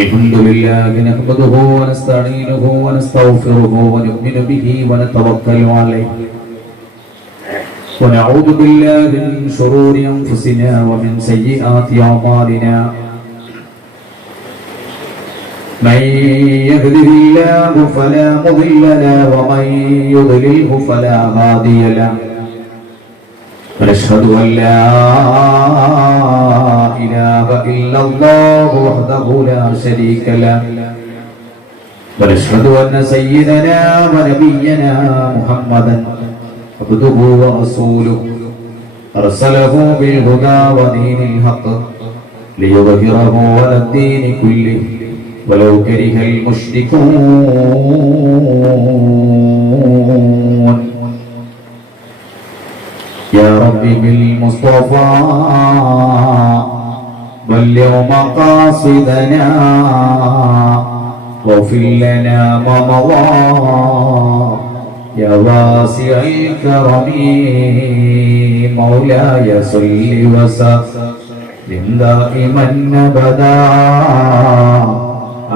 الحمد لله نحمده ونستعينه ونستغفره ونؤمن به ونتوكل عليه ونعوذ بالله من شرور أنفسنا ومن سيئات أعمالنا من يهده الله فلا مضل له ومن يضلله فلا هادي له ونشهد أن لا إله إلا الله وحده لا شريك له ونشهد أن سيدنا ونبينا محمدا عبده ورسوله أرسله بالهدى ودين الحق ليظهره على الدين كله ولو كره المشركون يا ربي بالمصطفى بلغ مقاصدنا واغفر لنا ما مضى يا واسع الكرم مولاي صل وسلم دائما ابدا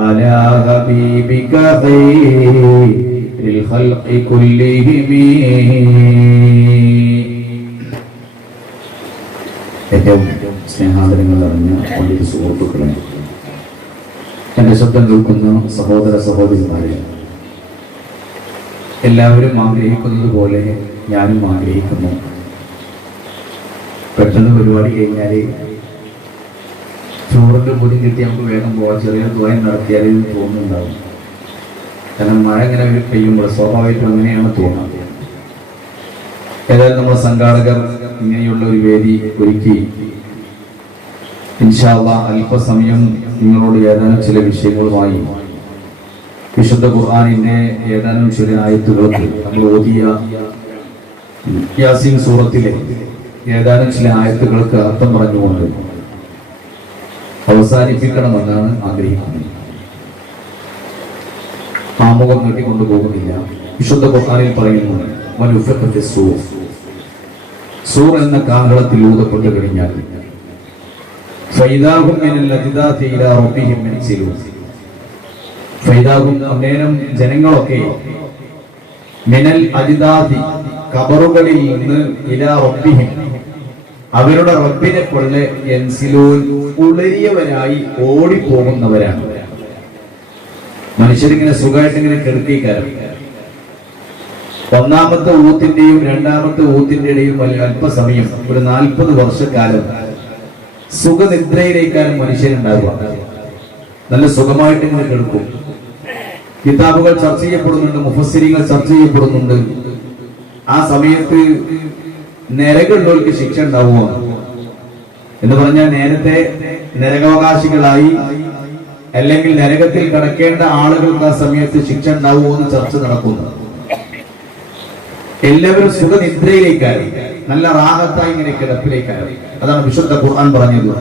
على حبيبك خير الخلق كلهم. ഏറ്റവും സ്നേഹാദരങ്ങൾ അറിഞ്ഞ വലിയ സുഹൃത്തുക്കളെ, എൻ്റെ ശബ്ദം കേൾക്കുന്ന സഹോദര സഹോദരിമാരെ, എല്ലാവരും ആഗ്രഹിക്കുന്നത് പോലെ ഞാനും ആഗ്രഹിക്കുന്നു. പെട്ടെന്ന് പരിപാടി കഴിഞ്ഞാൽ ചോറിൻ്റെ പൊതി കിട്ടി നമുക്ക് വേഗം പോകാം, ചെറിയ ദ്വയം നടത്തിയാൽ തോന്നുന്നുണ്ടാവും. കാരണം മഴ ഇങ്ങനെ പെയ്യുമ്പോൾ സ്വാഭാവികമായിട്ടും അങ്ങനെയാണ് തോന്നുന്നത്. ഏതായാലും നമ്മുടെ സംഘാടകർ ഇങ്ങനെയുള്ള ഒരു വേദി ഒരുക്കി ഇൻഷാ അല്ലാഹ് അല്പസമയം നിങ്ങളോട് ഏതാനും ചില വിഷയങ്ങളുമായി വിശുദ്ധ ഖുർആനിന്റെ ഏതാനും ചില ആയത്തുകൾക്ക് നമ്മൾ ഓതിയ യാസീൻ സൂറത്തിലെ ഏതാനും ചില ആയത്തുകൾക്ക് അർത്ഥം പറഞ്ഞുകൊണ്ട് അവസാനിപ്പിക്കണമെന്നാണ് ആഗ്രഹിക്കുന്നത്. ആമുഖം നീട്ടിക്കൊണ്ടു പോകുന്നില്ല. വിശുദ്ധ ഖുർആനിൽ പറയുന്നു, സൂർ എന്ന കാഹളത്തിൽ ഊതപ്പെട്ട് കഴിഞ്ഞാൽ നേരം ജനങ്ങളൊക്കെ മിനൽ അജിദാതി ഖബറുകളിൽ നിന്ന് ഇലാ റബ്ബിഹിം അവരുടെ റബ്ബിനെ കൊണ്ട് യൻസിലൂൻ ഉളരിയവരായി ഓടിപ്പോകുന്നവരാണ്. മനുഷ്യരിങ്ങനെ സുഖമായിട്ട് ഇങ്ങനെ കിടത്തിക്കാരം. ഒന്നാമത്തെ ഊത്തിന്റെയും രണ്ടാമത്തെ ഊത്തിന്റെ ഇടയിൽ അല്പസമയം ഒരു 40 വർഷക്കാലം സുഖനിദ്രയിലേക്കാണ് മനുഷ്യനുണ്ടാവുക. നല്ല സുഖമായിട്ട് ഇങ്ങനെ കിടക്കും. കിതാബുകൾ ചർച്ച ചെയ്യപ്പെടുന്നുണ്ട്, മുഫസ്സിരികൾ ചർച്ച ചെയ്യപ്പെടുന്നുണ്ട്. ആ സമയത്ത് നരകമുള്ളവർക്ക് ശിക്ഷ ഉണ്ടാവുക എന്ന് പറഞ്ഞാൽ നേരത്തെ നരകാവകാശികളായി അല്ലെങ്കിൽ നരകത്തിൽ കടക്കേണ്ട ആളുകൾക്ക് ആ സമയത്ത് ശിക്ഷ ഉണ്ടാവുമോ എന്ന് ചർച്ച നടക്കുന്നു. എല്ലാവരും സുഖനിദ്രയിലേക്കായി നല്ല റാഹത്തായി ഇങ്ങനെ കിടപ്പിലേക്കായി. അതാണ് വിശുദ്ധ ഖുർആൻ പറഞ്ഞത്.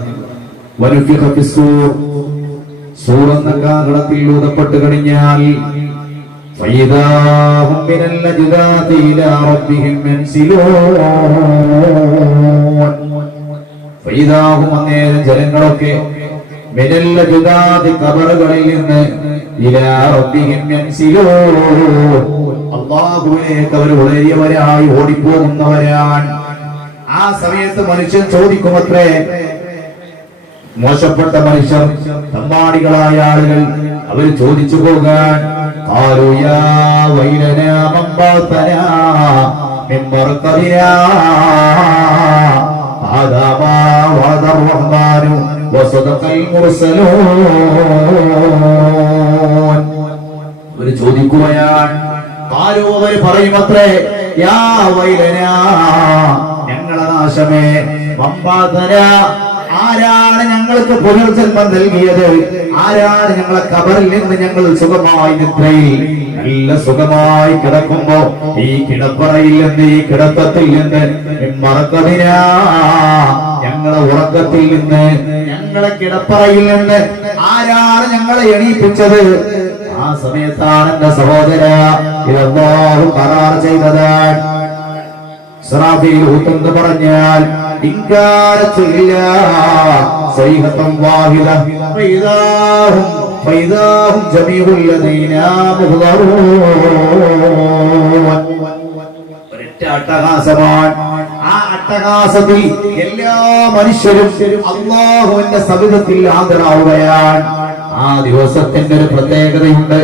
സൂർ എന്ന കാഹളത്തിൽ ഊതപ്പെട്ട് കഴിഞ്ഞാൽ ജനങ്ങളൊക്കെ ഖബറുകളിൽ നിന്ന് ഇലാ റബ്ബിഹിം യൻസിലൂൻ അല്ലാഹുവിലേക്ക് അവർ ഉളരിയവരായി ഓടിപ്പോകുന്നവരാണ്. ആ സമയത്ത് മനുഷ്യൻ ചോദിക്കുമത്രേ, മോശപ്പെട്ട മനുഷ്യർ, തമ്പാടികളായ ആളുകൾ അവർ ചോദിച്ചു പോകാൻ, ഖാലൂ യാ വൈലനാ മൻ ബാതനാ മിൻ മർഖദിനാ ഹാദാ മാ വഅദ റഹ്മാനു വസദഖൽ മുർസലൂൻ. അവർ ചോദിക്കുകയാണ്, അവർ പറയുമത്രേ, യാ വൈലനാ ഞങ്ങളെ നാശമേ, വമ്പാതന ആരാണ് ഞങ്ങൾക്ക് പുനർജന്മം നൽകിയത്, ആരാണ് ഞങ്ങളെ ഖബറിൽ നിന്ന് ഞങ്ങൾ സുഖമായി നിദ്രയിൽ നല്ല സുഖമായി കിടക്കുമ്പോ ഈ കിടപ്പറയിൽ നിന്ന് ഈ കിടത്തത്തിൽ നിന്ന് മറക്കതിനാ ഞങ്ങളെ ഉറക്കത്തിൽ നിന്ന് ഞങ്ങളെ കിടപ്പറയിൽ നിന്ന് ആരാണ് ഞങ്ങളെ എണീപ്പിച്ചത്? ആ സമയത്താണ് എന്റെ സഹോദര ഇതല്ലാഹു ഖറാർ ചെയ്തതാണ്. ഇസ്രാഫീൽ ഊത്തെന്ന് പറഞ്ഞാൽ ഇൻകാരത്തില്ല സൈഹതൻ വാഹിദ ഫൈദാഹും ജമീഉൽ ലദീനാ മുഹ്ദറൂൻ. ഒരൊറ്റ അട്ടഹാസമാണ്. ആ അട്ടഹാസത്തിൽ എല്ലാ മനുഷ്യരും അല്ലാഹുവിന്റെ സവിധത്തിൽ ഹാജരാവുകയാണ്. ആ ദിവസത്തിന്റെ ഒരു പ്രത്യേകതയുണ്ട്.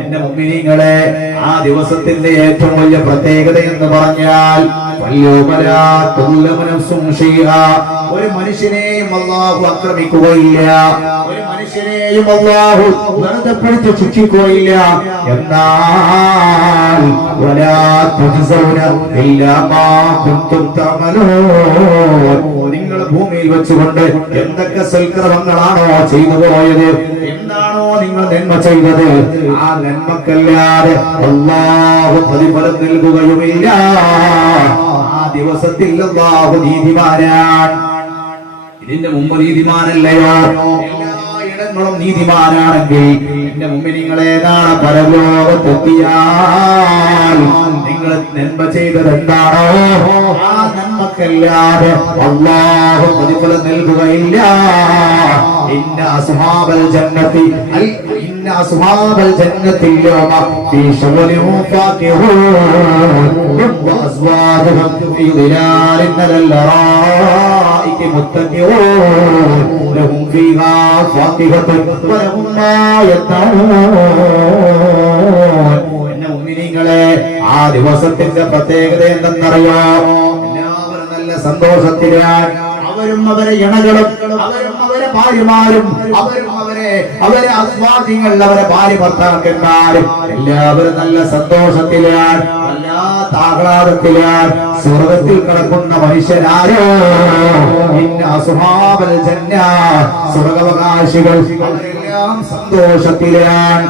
എന്റെ മുഅ്മിനീങ്ങളെ, ആ ദിവസത്തിന്റെ ഏറ്റവും വലിയ പ്രത്യേകത എന്ന് പറഞ്ഞാൽ ഒരു മനുഷ്യനെയും അല്ലാഹു ആക്രമിക്കുകയില്ല, ഒരു മനുഷ്യനെയും അല്ലാഹു വെറുതെ പിടിച്ച് ശിക്ഷിക്കുകയില്ല. എന്നാൽ നിങ്ങൾ ഭൂമിയിൽ വെച്ചുകൊണ്ട് എന്തൊക്കെ സൽക്കർമ്മങ്ങളാണോ ചെയ്തു പോയത്, എന്താണോ നിങ്ങൾ നന്മ ചെയ്തത്, ആ നന്മക്കല്ലാതെ അല്ലാഹു പ്രതിഫലം നൽകുകയുമില്ല. ആ ദിവസത്തിൽ അല്ലാഹു നീതിമാനാണ്. ഇതിന്റെ മുമ്പ് നീതിമാനല്ലയോ? എല്ലായിടങ്ങളും നീതിമാനാണെങ്കിൽ എന്റെ മുഅ്മിനീങ്ങളെ, നാളെ പരലോകത്തെത്തിയാൽ നിങ്ങൾ നന്മ ചെയ്തത് എന്താണോ ആ നന്മക്കല്ലാതെ അല്ലാഹു പ്രതിഫലം നൽകുകയില്ല. ഇന്ന അസ്ഹാബൽ ജന്നത്തി ഇന്ന അസ്ഹാബൽ ജന്നത്തി യൗമ ഫീ ശുഗ്ലിൻ ഫാകിഹൂൻ വഅസ്വാജുഹും ഫീ ളിലാലിൻ അലൽ-അറായികി മുത്തഖിഊൻ ലഹും ഫീഹാ ഫാകിഹത്തുൻ വലഹും മാ യതഊൻ. എന്നെ മുഅ്മിനീങ്ങളെ, ആ ദിവസത്തിന്റെ പ്രത്യേകത എന്തെന്നറിയോ? എല്ലാവരും നല്ല സന്തോഷത്തിലാണ്. അവരും അവരെ ഇണകളും അവരും അവരെ ഭാര്യമാരും അവരും അവരെ അസ്വാദികൾ അവരെ ഭാര്യ ഭർത്താക്കന്മാരും എല്ലാവരും നല്ല സന്തോഷത്തിലാണ്, വല്ലാത്ത ആഹ്ലാദത്തിലാണ്. സ്വർഗത്തിൽ കിടക്കുന്ന മനുഷ്യരാരോ ഇന്ന അസ്ഹാബൽ ജന്ന, സ്വർഗാവകാശികൾ അവരെല്ലാം സന്തോഷത്തിലാണ്.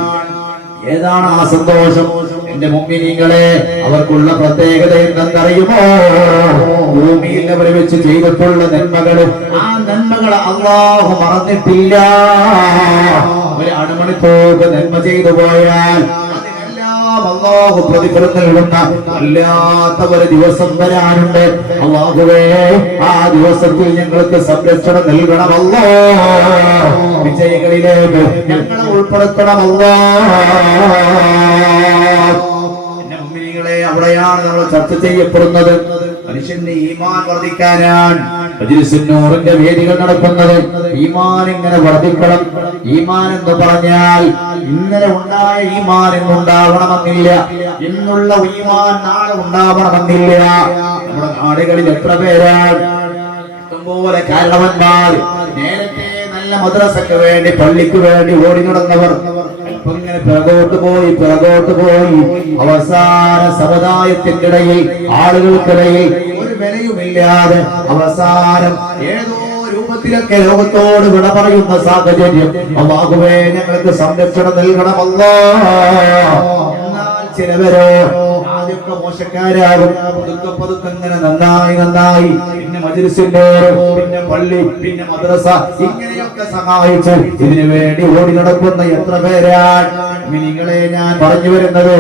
ഏതാണ് ആ സന്തോഷം? എന്റെ മുഅ്മിനീങ്ങളെ, അവർക്കുള്ള പ്രത്യേകത എന്തെന്നറിയുമോ? ഭൂമിയിൽ അവർ വെച്ച് ചെയ്തിട്ടുള്ള നന്മകൾ, ആ നന്മകൾ അല്ലാഹു മറന്നിട്ടില്ല. ഒരു അണുമണിത്തോക്ക് നന്മ ചെയ്തു പോയാൽ അതിനെല്ലാം അല്ലാഹു പ്രതിഫലം നൽകുന്ന അല്ലാത്ത ഒരു ദിവസം വരാനുണ്ട്. അല്ലാഹുവേ, ആ ദിവസത്തിൽ ഞങ്ങൾക്ക് സംരക്ഷണം നൽകണമല്ലോ, വിജയികളിലേക്ക് ഞങ്ങളെ ഉൾപ്പെടുത്തണമല്ലോ. അവിടെയാണ് നമ്മൾ ചർച്ച ചെയ്യപ്പെടുന്നത്. മനുഷ്യന്റെ ഈമാൻ വർദ്ധിക്കാനാണ് മജ്‌ലിസുന്നൂറിന്റെ വേദികൾ നടക്കുന്നത്. ഈമാൻ ഇങ്ങനെ വർദ്ധിക്കണം. ഈമാൻ എന്ന് പറഞ്ഞാൽ ഇന്നലെ ഉണ്ടായ ഈമാൻ ഇന്നുണ്ടാവണമെന്നില്ല, ഇന്നുള്ള ഈമാൻ നാളെ ഉണ്ടാവണമെന്നില്ല. നമ്മുടെ നാടുകളിൽ എത്ര പേരാണ് ഇഷ്ടംപോലെ കാരണവന്മാർ, നേരത്തെ നല്ല മദ്രസക്ക് വേണ്ടി പള്ളിക്ക് വേണ്ടി ഓടി നടന്നവർ ഇങ്ങനെ പിറകോട്ട് പോയി അവസാന സമുദായത്തിന്റെ ഇടയിൽ ആളുകൾക്കിടയിൽ ഒരു വിലയുമില്ലാതെ അവസാനം ഏതോ രൂപത്തിലൊക്കെ ലോകത്തോട് വിട പറയുന്ന സാഹചര്യം. അല്ലാഹുവേ, ഞങ്ങൾക്ക് സംരക്ഷണം നൽകണമല്ലോ. എന്നാൽ ചിലവരോ ആദ്യമൊക്കെ മോശക്കാരാകും, പതുക്കെ ഇങ്ങനെ നന്നായി പിന്നെ മജ്‌ലിസിന്റെ, പിന്നെ പള്ളി, പിന്നെ മദ്രസ, ഇങ്ങനെയൊക്കെ സഹായിച്ച് ഇതിനു വേണ്ടി ഓടി നടക്കുന്ന എത്ര പേരാണ്. നിങ്ങളെ ഞാൻ പറഞ്ഞു വരുന്നത്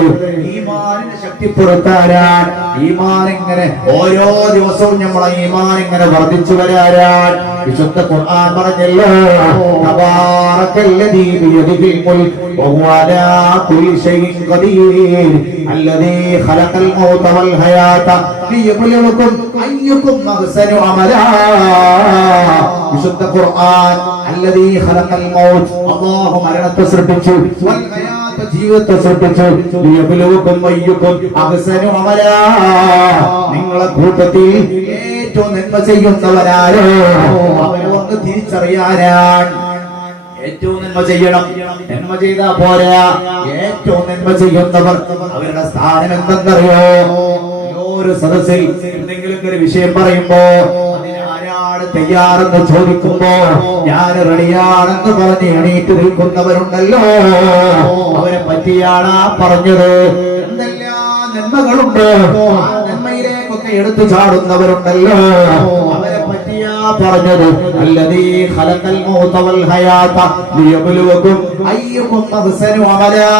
ഈമാനിനെ ശക്തിപ്പെടുത്താനാണ്. ഈമാൻ ഇങ്ങനെ ഓരോ ദിവസവും നമ്മളെ ഈമാൻ ഇങ്ങനെ വർദ്ധിച്ചു വരാനാണ്. വിശുദ്ധ ഖുർആൻ പറഞ്ഞല്ലോ, തബാറക്കല്ലദീ ബിയദിഹിൽ മുൽക് വഹുവ അലാ കുല്ലി ഷൈഇൻ ഖദീർ അല്ലദീ ഖലഖൽ മൗത വൽ ഹയാത ലിയബ്ലുവകും അയ്യുകും അഹ്സനു അമലാ. വിശുദ്ധ ഖുർആൻ അല്ലദീ ഖലഖൽ മൗത്, അല്ലാഹു മരണത്തെ സൃഷ്ടിച്ചു, വൽ ഹയാത ജീവിതത്തെ സൃഷ്ടിച്ചു, ലിയബ്ലുവകും അയ്യുകും അഹ്സനു അമലാ. നിങ്ങളെ കൂട്ടത്തിൽ ഏറ്റവും നന്മ ചെയ്യുന്നവരാരോ അവരെ ഒന്ന് തിരിച്ചറിയാനാണ്. ഏറ്റവും നന്മ ചെയ്യണം. നന്മ ചെയ്താ പോരാ, ഏറ്റവും നന്മ ചെയ്യുന്നവർ അവരുടെ സ്ഥാനം എന്തെന്നറിയോ? ഒരു സദസ്സിൽ എന്തെങ്കിലും ഒരു വിഷയം പറയുമ്പോ അതിനാരാണ് തയ്യാറെന്ന് ചോദിക്കുമ്പോ ഞാൻ റെഡിയാണെന്ന് പറഞ്ഞ് എണീറ്റ് നിൽക്കുന്നവരുണ്ടല്ലോ, അവരെ പറ്റിയാണ് പറഞ്ഞത്. എന്തെല്ലാം നന്മകളുണ്ട്, ആ നന്മയിലേക്കൊക്കെ എടുത്തു ചാടുന്നവരുണ്ടല്ലോ, അവരെ പറ്റിയാണ് പറഞ്ഞത് അല്ലദീ ഖലഖൽ മൗത വൽ ഹയാത ലിയബ്ലുവകും അയ്യുകും അഹ്സനു അമലാ.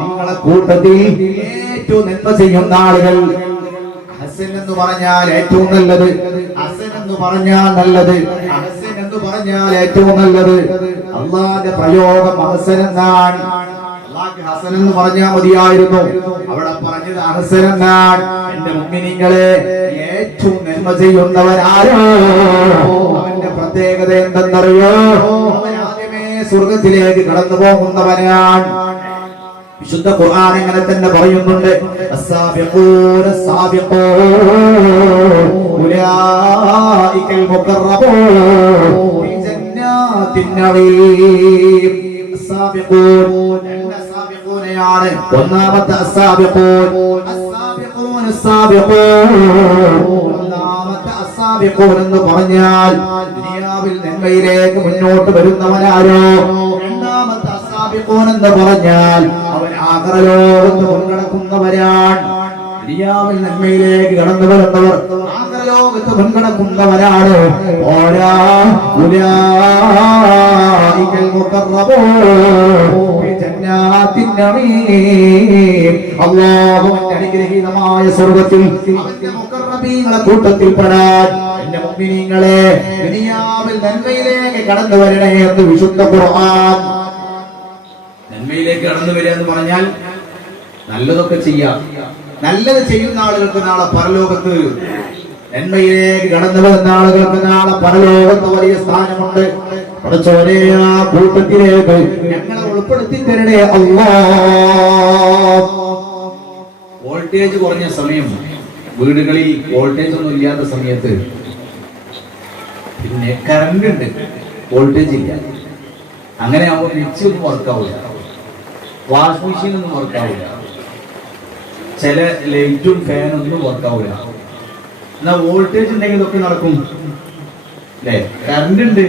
നിങ്ങളെ കൂട്ടത്തിൽ ഏറ്റവും നന്മ ചെയ്യുന്ന ആളുകൾ. ഹസൻ എന്ന് പറഞ്ഞാൽ ഏറ്റവും നല്ലത്, ഹസൻ എന്ന് പറഞ്ഞാൽ നല്ലത്, ഹസൻ എന്ന് പറഞ്ഞാൽ ഏറ്റവും നല്ലത്. അള്ളാന്റെ പ്രയോഗം ഹസൻ എന്നാണ്. ഹസൻ എന്ന് പറഞ്ഞാൽ മതിയായിരുന്നു, അവിടെ പറഞ്ഞത് ഹസൻ എന്നാണ്. എന്റെ മുഅ്മിനീങ്ങളെ, ഏറ്റവും നന്മ ചെയ്യുന്നവനാരോ അവന്റെ പ്രത്യേകത എന്തെന്നറിയോ? അവൻ ആദ്യമേ സ്വർഗത്തിലേക്ക് കടന്നു പോകുന്നവനാണ്. വിശുദ്ധ ഖുർആൻ അങ്ങനെ തന്നെ പറയുന്നുണ്ട്. അസ്സാബിഖൂന അസ്സാബിഖൂൻ ഉലൈകൽ മുഖറബൂൻ ഫീ ജന്നാത്തിൻ നഈം. അസ്സാബിഖൂൻ അസ്സാബിഖൂനയാണ് ഒന്നാമത്തെ അസ്സാബിഖൂൻ. അസ്സാബിഖൂൻ അസ്സാബിഖൂൻ ഒന്നാമത്തെ അസ്സാബിഖൂൻ എന്ന് പറഞ്ഞാൽ ദുനിയാവിൽ നന്മയിലേക്ക് മുന്നോട്ട് വരുന്നവനാരോ. രണ്ടാമത്തെ അസ്സാബിഖൂൻ എന്ന് പറഞ്ഞാൽ അവൻ ആഖിറലോകത്ത് മുൻകടക്കുന്നവരാണ്. ദുനിയാവിൽ നന്മയിലേക്ക് കടന്നു വരുന്നവർ ആഖിറലോകത്ത് മുൻകടക്കുന്നവരാണ്. ഓരാ ഉലൈകൽ മുഖറബൂൻ ഫീ ജന്നാത്തിൻ നഈം. അല്ലാഹുവിന്റെ അനുഗ്രഹീതമായ സ്വർഗ്ഗത്തിൽ അവന്റെ മുഖറബീങ്ങളെ കൂട്ടത്തിൽ പെടാൻ എന്റെ മുഅ്മിനീങ്ങളെ ദുനിയാവിൽ നന്മയിലേക്ക് കടന്നു വരണേ എന്ന് വിശുദ്ധ ഖുർആൻ. നന്മയിലേക്ക് കടന്നു വരിക എന്ന് പറഞ്ഞാൽ നല്ലതൊക്കെ ചെയ്യാം. നല്ലത് ചെയ്യുന്ന ആളുകൾക്ക് നാളെ പരലോകത്ത്, നന്മയിലേക്ക് കടന്നു വരുന്ന ആളുകൾക്ക് നാളെ പരലോകത്ത് വലിയ സ്ഥാനമുണ്ട്. പടച്ചോനെ, ആ കൂട്ടത്തിലേക്ക് ഞങ്ങളെ ഉൾപ്പെടുത്തി തരണേ അല്ലാഹ്. വോൾട്ടേജ് കുറഞ്ഞ സമയം, വീടുകളിൽ വോൾട്ടേജ് ഒന്നും ഇല്ലാത്ത സമയത്ത്, പിന്നെ കറണ്ട് ഉണ്ട്, വോൾട്ടേജ് ഇല്ല, അങ്ങനെ ആവുമ്പോൾ മിക്സി ഒന്നും വർക്കാവില്ല, വാഷിംഗ് മെഷീൻ ഒന്നും വർക്കാവില്ല, ചില ലൈറ്റും ഫാനൊന്നും വർക്കാവില്ല. എന്നാൽ വോൾട്ടേജ് ഉണ്ടെങ്കിൽ ഇതൊക്കെ നടക്കും അല്ലേ? കറണ്ട് ഉണ്ട്,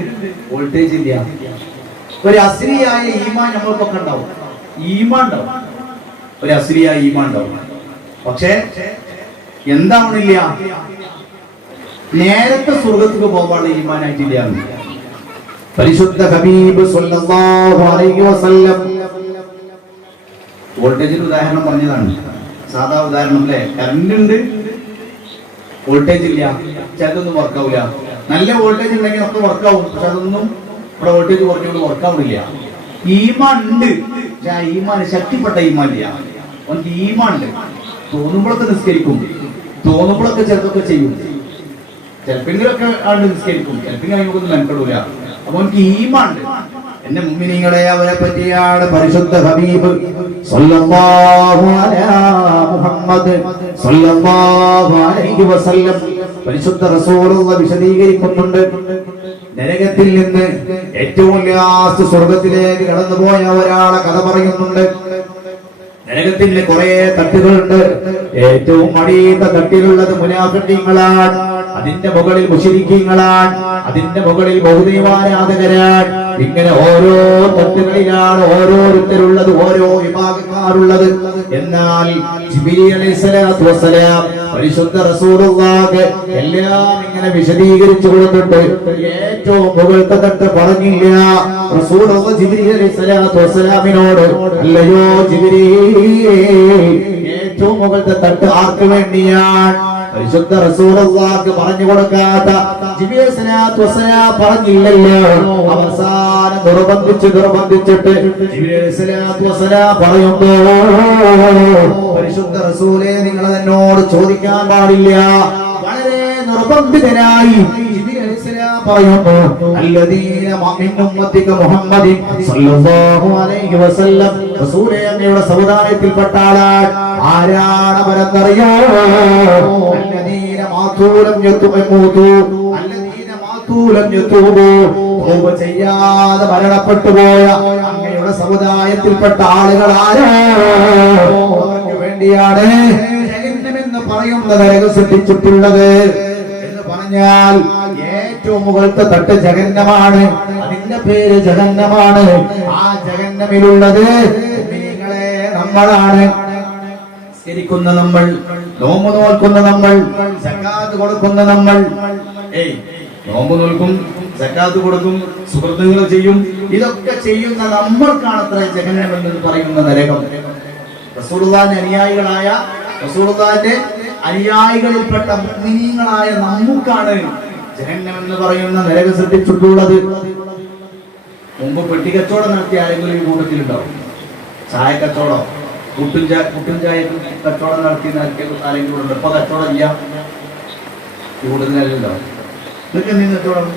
വോൾട്ടേജ് ഇല്ല. ഒരു അസ്ലിയായ ഈമാൻ നമ്മൾക്കൊക്കെ ഉണ്ടാവും, ഈമാൻ ഉണ്ടാവും, ഒരു അസ്ലിയായ ഈമാൻ ഉണ്ടാവും. പക്ഷേ എന്താവണില്ല, നേരത്തെ സ്വർഗത്തേക്ക് പോകാനുള്ള ഈമാനായിട്ടില്ല. പരിശുദ്ധ ഹബീബ് സ്വല്ലല്ലാഹു അലൈഹി വസല്ലം വോൾട്ടേജിന് ഉദാഹരണം പറഞ്ഞതാണ്, സാധാ ഉദാഹരണം അല്ലേ? കറണ്ട് ഉണ്ട്, വോൾട്ടേജ് ഇല്ല, ചിലതൊന്നും വർക്കാവില്ല. നല്ല വോൾട്ടേജ് ഉണ്ടെങ്കിൽ ഒക്കെ വർക്കാവും, പക്ഷെ അതൊന്നും ഇവിടെ വോൾട്ടേജ് കുറഞ്ഞുകൊണ്ട് വർക്കാവില്ല. ഈമാൻ ഉണ്ട്, പക്ഷെ ആ ഈമാൻ ശക്തിപ്പെട്ട ഈമാൻ ഇല്ല. അവർക്ക് ഈമാൻ ഉണ്ട്, തോന്നുമ്പോഴൊക്കെ നിസ്കരിക്കും, തോന്നുമ്പോഴൊക്കെ ചിലതൊക്കെ ചെയ്യും, ചിലപ്പെങ്കിലൊക്കെ ആണ്ട് നിസ്കരിക്കും, ചിലപ്പെങ്കിൽ നമുക്കൊന്നും മെനക്കെടൂല. അപ്പൊ എനിക്ക് ഈമാൻ ഉണ്ട്. എന്റെ മുഅ്മിനീങ്ങളെ, അവരെ പറ്റിയാണ് പരിശുദ്ധ ഹബീബ് സ്വല്ലല്ലാഹു അലാ മുഹമ്മദ് സ്വല്ലല്ലാഹു അലൈഹി വസല്ലം പരിശുദ്ധ റസൂലുള്ളാഹി വിശദീകരിക്കുന്നുണ്ട്. നരകത്തിൽ നിന്ന് ഏറ്റവും ലാസ്റ്റ് സ്വർഗത്തിലേക്ക് കടന്നുപോയ ഒരാളെ കഥ പറയുന്നുണ്ട്. നരകത്തിന്റെ കുറെ തട്ടുകളുണ്ട്. ഏറ്റവും അടിയത്ത തട്ടിലുള്ളത് മുനാഫിഖീങ്ങളാണ്, അതിന്റെ മുകളിൽ മുശ്രിക്കീങ്ങളാണ്, അതിന്റെ മുകളിൽ ബഹുദൈവാരാധകരാണ്. ഇങ്ങനെ ഓരോ തട്ടുകളിലാണ് ഓരോരുത്തരുള്ളത്, ഓരോ വിഭാഗക്കാരുള്ളത്. എന്നാൽ ജിബ്രീൽ അലൈഹിസ്സലാത്തു വസ്സലാം പരിശുദ്ധ റസൂലുള്ളാഹിക്ക് എല്ലാം ഇങ്ങനെ വിശദീകരിച്ചു കൊടുത്തിട്ട് ഏറ്റവും മുകളിലത്തെ തട്ട് പറഞ്ഞില്ല. റസൂലുള്ളാഹി ജിബ്രീൽ അലൈഹിസ്സലാത്തു വസ്സലാമിനോട്, അല്ലയോ ജിബ്രീൽ, ഏറ്റവും മുകളിലത്തെ തട്ട് ആർക്ക് വേണ്ടിയാണ്? പരിശുദ്ധ റസൂലുള്ളാഹിക്ക് പറഞ്ഞു കൊടുക്കാത്ത ജിബ്രീൽ അലൈഹിസ്സലാത്തു വസ്സലാം പറഞ്ഞില്ലല്ലോ. അവസാനം നിർബന്ധിച്ചിട്ട് ജിബ്രീൽ അലൈഹിസ്സലാത്തു വസ്സലാം പറയുന്നു, പരിശുദ്ധ റസൂലേ, നിങ്ങൾ എന്നോട് ചോദിക്കാൻ പാടില്ല. വളരെ നിർബന്ധിതനായി ജിബ്രീൽ അലൈഹിസ്സലാം പറയുന്നു, അല്ലദീന മിൻ ഉമ്മത്തിക മുഹമ്മദിൻ സ്വല്ലല്ലാഹു അലൈഹി വസല്ലം, റസൂലേ, അങ്ങയുടെ സമുദായത്തിൽപ്പെട്ട ആളാണ്. ആരാണ് അവരെന്നറിയോ? അല്ലദീന മാതൂലം യതുമൂതു, അല്ലദീന മാതൂലം യതൂബു, തൗബ ചെയ്യാതെ മരണപ്പെട്ടു പോയ അങ്ങയുടെ സമുദായത്തിൽപ്പെട്ട ആളുകൾ ആരാണ്? അവർക്ക് വേണ്ടിയാണ് ജഹന്നമെന്ന് പറയുന്ന നരകം സൃഷ്ടിച്ചിട്ടുള്ളത് എന്ന് പറഞ്ഞാൽ ഏറ്റവും മുകളിലത്തെ തട്ട് ജഹന്നമാണ്. അതിന്റെ പേര് ജഹന്നമാണ്. ആ ജഹന്നമിലുള്ളത് നിങ്ങളെ നമ്മളാണ്. സ്കരിക്കുന്ന നമ്മൾ, നോമ്പ് നോൽക്കുന്ന നമ്മൾ, സകാത്ത് കൊടുക്കുന്ന നമ്മൾ, നോമ്പ് നോൽക്കും, സക്കാത്ത് കൊടുക്കും, സുഹൃത്തുക്കൾ ചെയ്യും. ഇതൊക്കെ ചെയ്യുന്ന നമ്മൾക്കാണത്ര ജഹന്നം എന്ന് പറയുന്ന നരകം. റസൂലുള്ളാഹിന്റെ അനുയായികളായ റസൂലുള്ളാഹിന്റെ അനുയായികളിൽപ്പെട്ട മുഅ്മിനീങ്ങളായ നമുക്കാണ് ജഹന്നം എന്ന് പറയുന്ന നരകം സൃഷ്ടിച്ചിട്ടുള്ളത്. മുമ്പ് പെട്ടി കച്ചവടം നടത്തിയ ആരെങ്കിലും ഈ കൂട്ടത്തിലുണ്ടാവും? ചായ കച്ചവടം, പുട്ടും ചായ കച്ചവടം നടത്തി ആരെങ്കിലും ഉണ്ട്? ഇപ്പൊ കച്ചവടം ഇല്ല, കൂടുതലല്ലോ. നിങ്ങൾക്ക് എന്തെങ്കിലും കച്ചവടം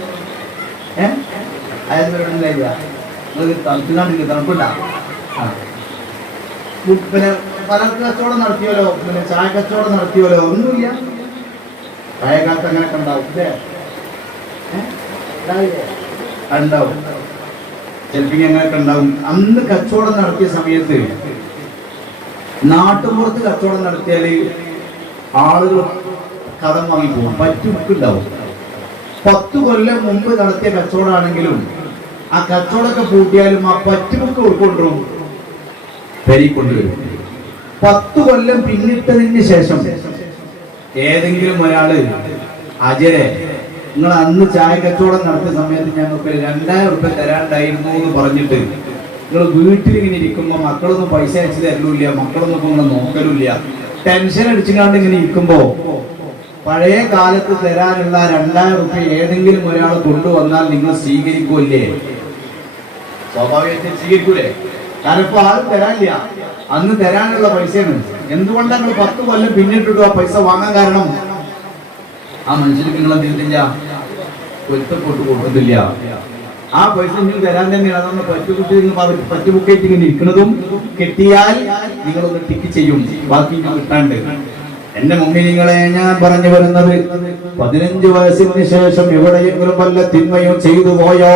അയൽവരങ്ങളില്ല, നിങ്ങൾക്ക് തണുപ്പില്ല. പിന്നെ പല കച്ചവടം നടത്തിയല്ലോ, പിന്നെ ചായ കച്ചവടം നടത്തിയല്ലോ, ഒന്നുമില്ല. ചായക്കാലത്ത് അങ്ങനെയൊക്കെ ഉണ്ടാവും അല്ലേ? ഉണ്ടാവും, ചിലപ്പോൾ അങ്ങനെയൊക്കെ ഉണ്ടാവും. അന്ന് കച്ചവടം നടത്തിയ സമയത്ത് നാട്ടുപുറത്ത് കച്ചവടം നടത്തിയാല് ആളുകൾ കടം വാങ്ങിപ്പോകും, പറ്റുണ്ടാവും. 10 കൊല്ലം മുമ്പ് നടത്തിയ കച്ചവടമാണെങ്കിലും ആ കച്ചവടമൊക്കെ പൂട്ടിയാലും ആ പറ്റുമുക്ക് ഉൾക്കൊണ്ടും പെരിക്കൊണ്ടുവരും. 10 കൊല്ലം പിന്നിട്ടതിന് ശേഷം ഏതെങ്കിലും ഒരാള് അജരെ, നിങ്ങൾ അന്ന് ചായ കച്ചവടം നടത്തിയ സമയത്ത് ഞങ്ങൾക്ക് 2000 രൂപ തരാണ്ടായിരുന്നു എന്ന് പറഞ്ഞിട്ട് നിങ്ങൾ വീട്ടിലിങ്ങനെ ഇരിക്കുമ്പോൾ മക്കളൊന്നും പൈസ അയച്ചു തരലില്ല, മക്കളൊന്നും ഇപ്പൊ നിങ്ങളെ നോക്കലില്ല, ടെൻഷൻ അടിച്ചുകൊണ്ട് ഇങ്ങനെ ഇരിക്കുമ്പോ പഴയ കാലത്ത് തരാനുള്ള 2000 രൂപ ഏതെങ്കിലും ഒരാൾ കൊണ്ടുവന്നാൽ നിങ്ങൾ സ്വീകരിക്കൂല്ലേ? സ്വാഭാവികമായിട്ട് സ്വീകരിക്കൂലേ? കാരണം ഇപ്പൊ ആരും തരാനില്ല, അന്ന് തരാനുള്ള പൈസയാണ്. എന്തുകൊണ്ടാണ് നിങ്ങൾ 10 കൊല്ലം പിന്നിട്ടിട്ട് ആ പൈസ വാങ്ങാൻ കാരണം? ആ മനുഷ്യർക്ക് നിങ്ങൾ എന്ത് ചെയ്തില്ല? പൊരുത്തപ്പെട്ട് കൊടുക്കുന്നില്ല. ആ പൈസ നിങ്ങൾ തരാൻ തന്നെയാണ്. അതൊന്ന് പറ്റുബുക്കായിട്ട് ഇങ്ങനെ ഇരിക്കുന്നതും കിട്ടിയാൽ നിങ്ങളൊന്ന് ടിക്ക് ചെയ്യും, ബാക്കി കിട്ടാണ്ട്. എന്റെ മുമ്പിനിങ്ങളെ ഞാൻ പറഞ്ഞു വരുന്നത്, 15 വയസ്സിന് ശേഷം എവിടെയെങ്കിലും വല്ല തിന്മയും ചെയ്തു പോയോ,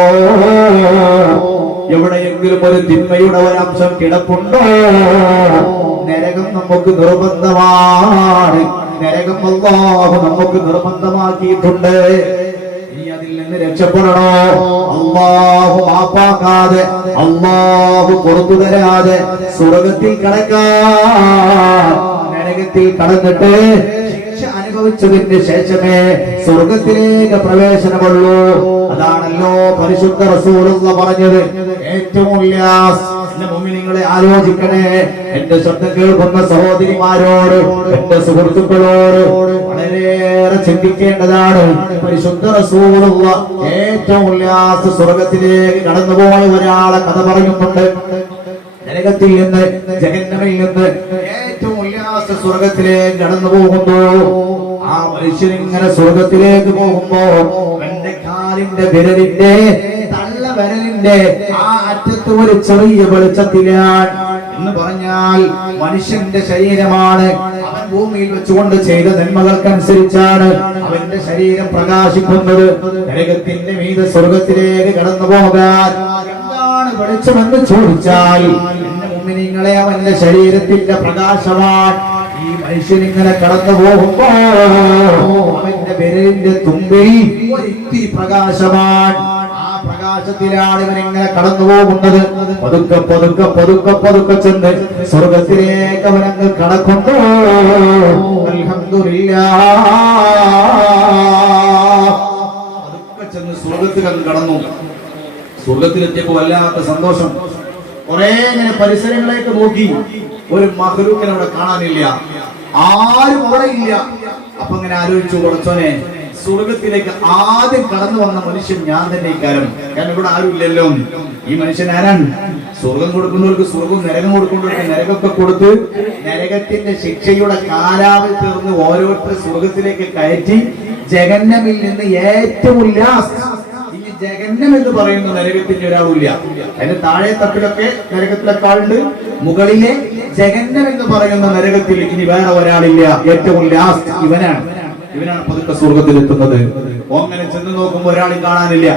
എവിടെയെങ്കിലും ഒരു തിന്മയുടെ ഒരംശം കിടപ്പുണ്ടോ, നരകം നമുക്ക് നിർബന്ധമാണ്. നരകം അല്ലാഹു നമുക്ക് നിർബന്ധമാക്കിയിട്ടുണ്ട്. ഇനി അതിൽ നിന്ന് രക്ഷപ്പെടണോ, അല്ലാഹു മാപ്പാക്കാതെ, അല്ലാഹു പുറത്തു തരാതെ സ്വർഗത്തിൽ കടക്കാൻ, നരകത്തിൽ കടന്നിട്ട് ശിക്ഷ അനുഭവിച്ചതിന് ശേഷമേ സ്വർഗത്തിലേക്ക് പ്രവേശനമുള്ളൂ. അതാണല്ലോ പരിശുദ്ധ റസൂലുള്ളാഹി പറഞ്ഞത്. ഏറ്റവും എന്റെ മുഅ്മിനീങ്ങളെ ആലോചിക്കണേ, എന്റെ ശബ്ദം കേൾക്കുന്ന സഹോദരിമാരോട്, എന്റെ സുഹൃത്തുക്കളോട് വളരെയേറെ ചിന്തിക്കേണ്ടതാണ്. പരിശുദ്ധ റസൂലുള്ളാഹി ഏറ്റവും സ്വർഗത്തിലേക്ക് കടന്നുപോയ ഒരാളെ കഥ പറയുന്നുണ്ട്. നരകത്തിൽ നിന്ന്, ജഹന്നമിൽ നിന്ന് ഏറ്റവും സ്വർഗത്തിലേക്ക് കടന്നു പോകുന്നു. ആ മനുഷ്യൻ ഇങ്ങനെ സ്വർഗത്തിലേക്ക് പോകുമ്പോ എന്റെ കാലിന്റെ വിരലിന്റെ തള്ളവിരലിന്റെ ആ അറ്റത്ത് ഒരു ചെറിയ വെളിച്ചത്തിലാണ് എന്ന് പറഞ്ഞാൽ മനുഷ്യന്റെ ശരീരമാണ്. അവൻ ഭൂമിയിൽ വെച്ചുകൊണ്ട് ചെയ്ത നന്മകൾക്കനുസരിച്ചാണ് അവന്റെ ശരീരം പ്രകാശിക്കുന്നത്. നരകത്തിന്റെ മീതെ സ്വർഗത്തിലേക്ക് കടന്നു പോകാൻ എന്താണ് വെളിച്ചമെന്ന് ചോദിച്ചാൽ, എന്റെ മുഅ്മിനീങ്ങളെ അവന്റെ ശരീരത്തിന്റെ പ്രകാശമാണ്. ഈ മനുഷ്യൻ ഇങ്ങനെ കടന്നു പോകുമ്പോ അവന്റെ വിരലിന്റെ തുമ്പിൽ ഒരിത്തിരി പ്രകാശമാണ്. ആ പ്രകാശത്തിലാണ് ഇവനിങ്ങനെ കടന്നു പോകുന്നത്. പതുക്കെ പതുക്കെ പതുക്കെ പതുക്കെ ചെന്ന് സ്വർഗത്തിലേക്ക് അവനങ്ങ് കടക്കുന്നു. അൽഹംദുലില്ലാഹ്, പതുക്കെ ചെന്ന് സ്വർഗത്തിൽ അങ്ങ് കടന്നു. സ്വർഗത്തിലെത്തിയപ്പോ വല്ലാത്ത സന്തോഷം. കുറെ ഇങ്ങനെ പരിസരങ്ങളിലേക്ക് നോക്കി, ഒരു മഖ്ലൂഖിനെ അവിടെ കാണാനില്ല, ആരും അവിടെ ഇല്ല. അപ്പൊ ഇങ്ങനെ ആലോചിച്ചു, കുറച്ചോനെ സ്വർഗത്തിലേക്ക് ആദ്യം കടന്നു വന്ന മനുഷ്യൻ ഞാൻ തന്നെ ഇക്കാരം. കാരണം ഇവിടെ ആരും ഇല്ലല്ലോ. ഈ മനുഷ്യൻ ആരാണ്? സ്വർഗം കൊടുക്കുന്നവർക്ക് സ്വർഗവും നരകം കൊടുക്കുന്നവർക്ക് നരകമൊക്കെ കൊടുത്ത് നരകത്തിന്റെ ശിക്ഷയുടെ കാലാവധി തീർന്ന് ഓരോരുത്തർ സ്വർഗത്തിലേക്ക് കയറ്റി ജഹന്നമിൽ നിന്ന് ഏറ്റവും ജഹന്നം എന്ന് പറയുന്ന നരകത്തിന്റെ ഒരാളില്ല. അതിന്റെ താഴെ തട്ടിലൊക്കെ നരകത്തിലൊക്കെ ആളുണ്ട്, മുകളിലെ ജഹന്നം എന്ന് പറയുന്ന നരകത്തിൽ ഇനി വേറെ ഒരാളില്ല. ഏറ്റവും ലാസ്റ്റ് ഇവനാണ് പതുക്കെ സ്വർഗത്തിലെത്തുന്നത്. അങ്ങനെ ചെന്ന് നോക്കുമ്പോ ഒരാളും കാണാനില്ല.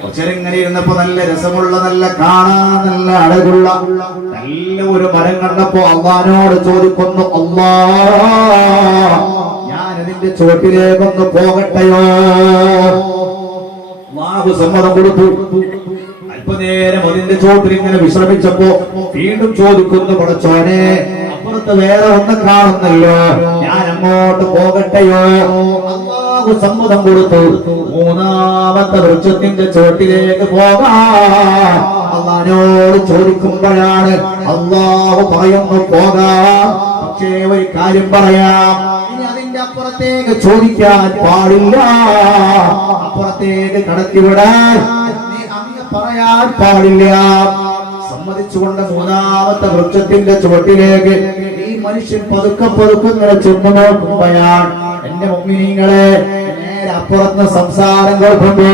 കുറച്ചേരിങ്ങനെ ഇരുന്നപ്പോ നല്ല രസമുള്ള, നല്ല കാണാൻ നല്ല അഴകുള്ള നല്ല ഒരു മരം കണ്ടപ്പോ അള്ളാനോട് ചോദിക്കുന്നു, അല്ലാ ഞാൻ അതിന്റെ ചുവട്ടിലേക്കൊന്ന് പോകട്ടെയോ? അല്ലാഹു സമ്മതം കൊടുത്തു. അല്പനേരം അതിന്റെ ചോട്ടിൽ ഇങ്ങനെ വിശ്രമിച്ചപ്പോ വീണ്ടും ചോദിക്കുന്നു, പടച്ചോനെ അപ്പുറത്ത് വേറെ ഒന്ന് കാണുന്നല്ലോ, ഞാൻ അങ്ങോട്ട് പോകട്ടെയോ? അല്ലാഹു സമ്മതം കൊടുത്തു. മൂന്നാമത്തെ വൃക്ഷത്തിന്റെ ചുവട്ടിലേക്ക് പോകാം. അള്ളാഹിനോട് ചോദിക്കുമ്പോഴാണ് അള്ളാഹു പറയുന്നു പോകാം. പക്ഷേ ഒരു കാര്യം പറയാം, ഇനി അതിന്റെ അപ്പുറത്തേക്ക് ചോദിക്കാൻ പാടില്ല, അപ്പുറത്തേക്ക് കടത്തിവിടാൻ നീ അങ്ങ് പറയാൻ പാടില്ല. സമ്മതിച്ചുകൊണ്ട് മൂന്നാമത്തെ വൃക്ഷത്തിന്റെ ചുവട്ടിലേക്ക് ഈ മനുഷ്യൻ പതുക്കെ ഇങ്ങനെ ചെന്നു നോക്കുമ്പോഴാണ് എന്റെ മുഅ്മിനീങ്ങളെ നേരെ അപ്പുറത്ത് സംസാരം കേൾക്കുന്നു,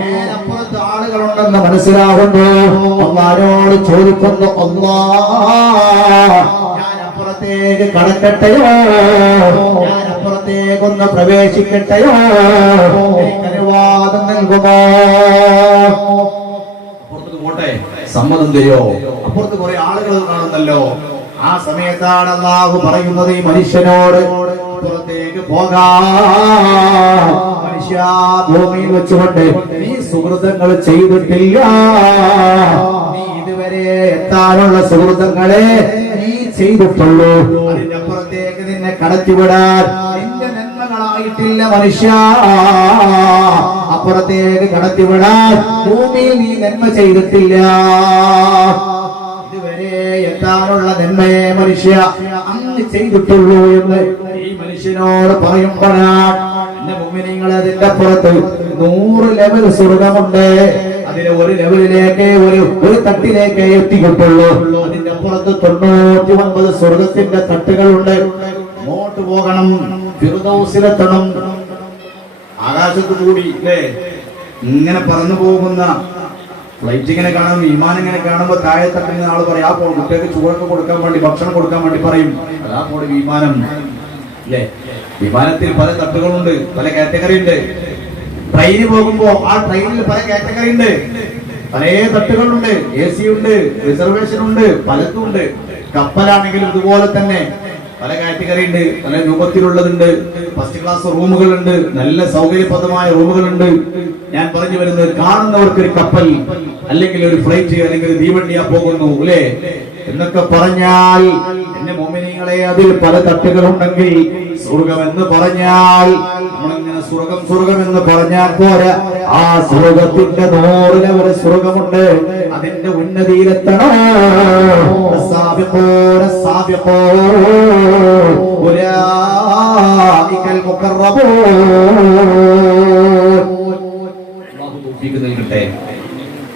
നേരെ അപ്പുറത്ത് ആളുകളുണ്ടെന്ന് മനസ്സിലാകുന്നു. അല്ലാഹുവോട് ചോദിക്കുന്നു, അല്ലാഹ് ഞാൻ അപ്പുറത്തേക്ക് കടക്കട്ടെയോ, ഞാൻ അപ്പുറത്തേക്കൊന്ന് പ്രവേശിക്കട്ടെയോ, എനിക്ക് അനുവാദം നൽകുമോ? അപ്പുറത്തേക്ക് പോട്ടെ, സമ്മതം തരുമോ? അപ്പുറത്ത് കുറെ ആളുകൾ കാണുന്നല്ലോ. ആ സമയത്താണ് അല്ലാഹു പറയുന്നത് ഈ മനുഷ്യനോട്, പുറത്തേക്ക് പോകാം. മനുഷ്യ, ഭൂമിയിൽ വെച്ചുകൊണ്ട് നീ സുഹൃതങ്ങൾ ചെയ്തിട്ടില്ല, നീ ഇതുവരെ എത്താനുള്ള സുഹൃതങ്ങളെ നീ ചെയ്തിട്ടുള്ളൂ. അതിന്റെ അപ്പുറത്തേക്ക് നിന്നെ കടത്തിവിടാൻ നിന്റെ നന്മകളായിട്ടില്ല മനുഷ്യ, അപ്പുറത്തേക്ക് കടത്തിവിടാൻ ഭൂമിയിൽ നീ നന്മ ചെയ്തിട്ടില്ല. ഇതുവരെ എത്താനുള്ള നന്മയെ മനുഷ്യ അങ്ങ് ചെയ്തിട്ടുള്ളൂ എന്ന് ഈ മനുഷ്യനോട് പറയുമ്പോഴാണ് എന്റെ മുഅ്മിനീങ്ങളെ അതിന്റെ അപ്പുറത്ത് 100 ലെവൽ സ്വർഗമുണ്ട്. അതിലെ ഒരു ലെവലിലേക്ക് ഒരു തട്ടിലേക്ക് എത്തിക്കിട്ടുള്ളൂ. അതിന്റെ അപ്പുറത്ത് 99 സ്വർഗത്തിന്റെ തട്ടുകളുണ്ട്. അങ്ങോട്ട് പോകണം, ഫിർദൗസിലെത്തണം. ആകാശത്ത് കൂടി അല്ലേ ഇങ്ങനെ പറന്നു പോകുന്ന ഫ്ലൈറ്റ് ഇങ്ങനെ കാണുമ്പോൾ, വിമാനം ഇങ്ങനെ കാണുമ്പോൾ താഴെ തട്ടുന്ന ആള് പറയും, ആ പോൾ കുട്ടികൾക്ക് ചൂടൊക്കെ കൊടുക്കാൻ വേണ്ടി, ഭക്ഷണം കൊടുക്കാൻ വേണ്ടി പറയും, അതാ പോൾ വിമാനം അല്ലേ. വിമാനത്തിൽ പല തട്ടുകളുണ്ട്, പല കാറ്റഗറി ഉണ്ട്. ട്രെയിനിൽ പോകുമ്പോ ആ ട്രെയിനിൽ പല കാറ്റഗറി ഉണ്ട്, പല തട്ടുകളുണ്ട്. AC ഉണ്ട്, റിസർവേഷൻ ഉണ്ട്, പലതും ഉണ്ട്. കപ്പലാണെങ്കിലും ഇതുപോലെ തന്നെ പല കാറ്റഗറി ഉണ്ട്, പല രൂപത്തിലുള്ളതുണ്ട്. ഫസ്റ്റ് ക്ലാസ് റൂമുകളുണ്ട്, നല്ല സൗകര്യപ്രദമായ റൂമുകളുണ്ട്. ഞാൻ പറഞ്ഞു വരുന്നത്, കാണുന്നവർക്ക് ഒരു കപ്പൽ അല്ലെങ്കിൽ ഒരു ഫ്ലൈറ്റ് അല്ലെങ്കിൽ ഒരു തീവണ്ടിയാ പോകുന്നു അല്ലേ എന്നൊക്കെ പറഞ്ഞാൽ എന്റെ മുഅ്മിനീങ്ങളെ അതിൽ പല തട്ടുകളുണ്ടെങ്കിൽ സ്വർഗം എന്ന് പറഞ്ഞാൽ നമ്മളിങ്ങനെ സ്വർഗം എന്ന് പറഞ്ഞാൽ പോരാ. ആ സ്വർഗത്തിന്റെ 100 ലെവൽ സ്വർഗമുണ്ട്. അതിന്റെ ഉന്നതിയിലെത്തണോ?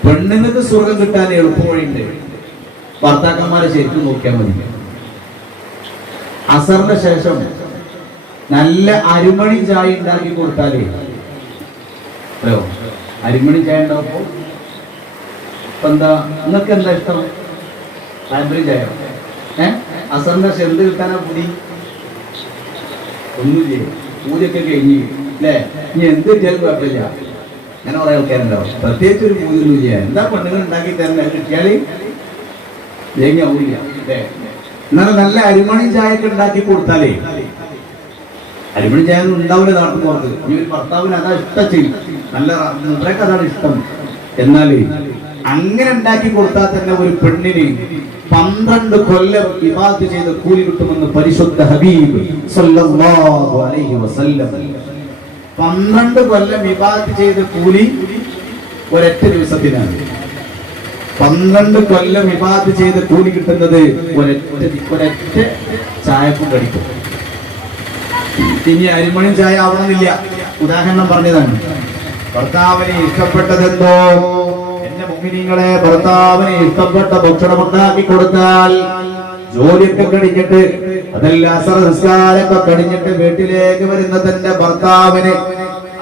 പെണ്ണുങ്ങൾക്ക് സ്വർഗം കിട്ടാൻ എളുപ്പവഴിയുണ്ട്. ഭർത്താക്കന്മാരെ ശരിക്കും നോക്കിയാൽ മതി. അസറിന് ശേഷം നല്ല അരിമണി ചായ ഉണ്ടാക്കി കൊടുത്താലേ, ഹലോ, അരിമണി ചായ ഉണ്ടാവുമ്പോ എന്താ നിങ്ങൾക്ക് എന്താ ഇഷ്ടം? താല്പര്യം ചായ. അസറിന്റെ ശേഷം എന്ത് കിട്ടാനാ പൂതി? ഒന്നുമില്ലേ, പൂജയൊക്കെ കഴിഞ്ഞ് അല്ലേ, ഇനി എന്ത് കിട്ടിയാലും കുഴപ്പമില്ല. അങ്ങനെ കുറെ ആൾക്കാരുണ്ടാവും. പ്രത്യേകിച്ച് ഒരു പൂജയൊന്നുമില്ല. എന്താ പെണ്ണുങ്ങൾ ഉണ്ടാക്കി തരുന്ന കിട്ടിയാല് ലേങ്ങിയാവില്ല അല്ലേ. എന്നാലും നല്ല അരിമണി ചായ ഒക്കെ ഉണ്ടാക്കി കൊടുത്താലേ, അരിമണി ചായ ഒന്നും ഉണ്ടാവില്ല നാട്ടിൽ പുറത്ത്. ഈ ഒരു ഭർത്താവിന് അതാ ഇഷ്ടം ചെയ്യും, നല്ല മുദ്രക്ക് അതാണ് ഇഷ്ടം. എന്നാല് അങ്ങനെ ഉണ്ടാക്കി കൊടുത്താൽ തന്നെ ഒരു പെണ്ണിന് 12 കൊല്ലം ഇബാദത്ത് ചെയ്ത് കൂലി കിട്ടുമെന്ന് പരിശുദ്ധ ഹബീബ് സല്ലല്ലാഹു അലൈഹി വസല്ലം. 12 കൊല്ലം ഇബാദത്ത് ചെയ്ത് കൂലി ഒരൊറ്റ ദിവസത്തിനാണ്. 12 കൊല്ലം ഇബാദത്ത് ചെയ്ത് കൂലി കിട്ടുന്നത് ഒരൊറ്റ ചായക്കും കടിക്കും. ഇനി അരിമണി ചായ ആവണമെന്നില്ല. ഉദാഹരണം പറഞ്ഞതാണ്. ഭർത്താവിനെ ഇഷ്ടപ്പെട്ടതെന്തോ, എന്റെ മുഅ്മിനീങ്ങളെ, ഭർത്താവിനെ ഇഷ്ടപ്പെട്ട ഭക്ഷണം ഉണ്ടാക്കി കൊടുത്താൽ, ജോലിയൊക്കെ കഴിഞ്ഞിട്ട് അതെല്ലാം അസർ നിസ്കാരമൊക്കെ കഴിഞ്ഞിട്ട് വീട്ടിലേക്ക് വരുന്ന തന്റെ ഭർത്താവിനെ,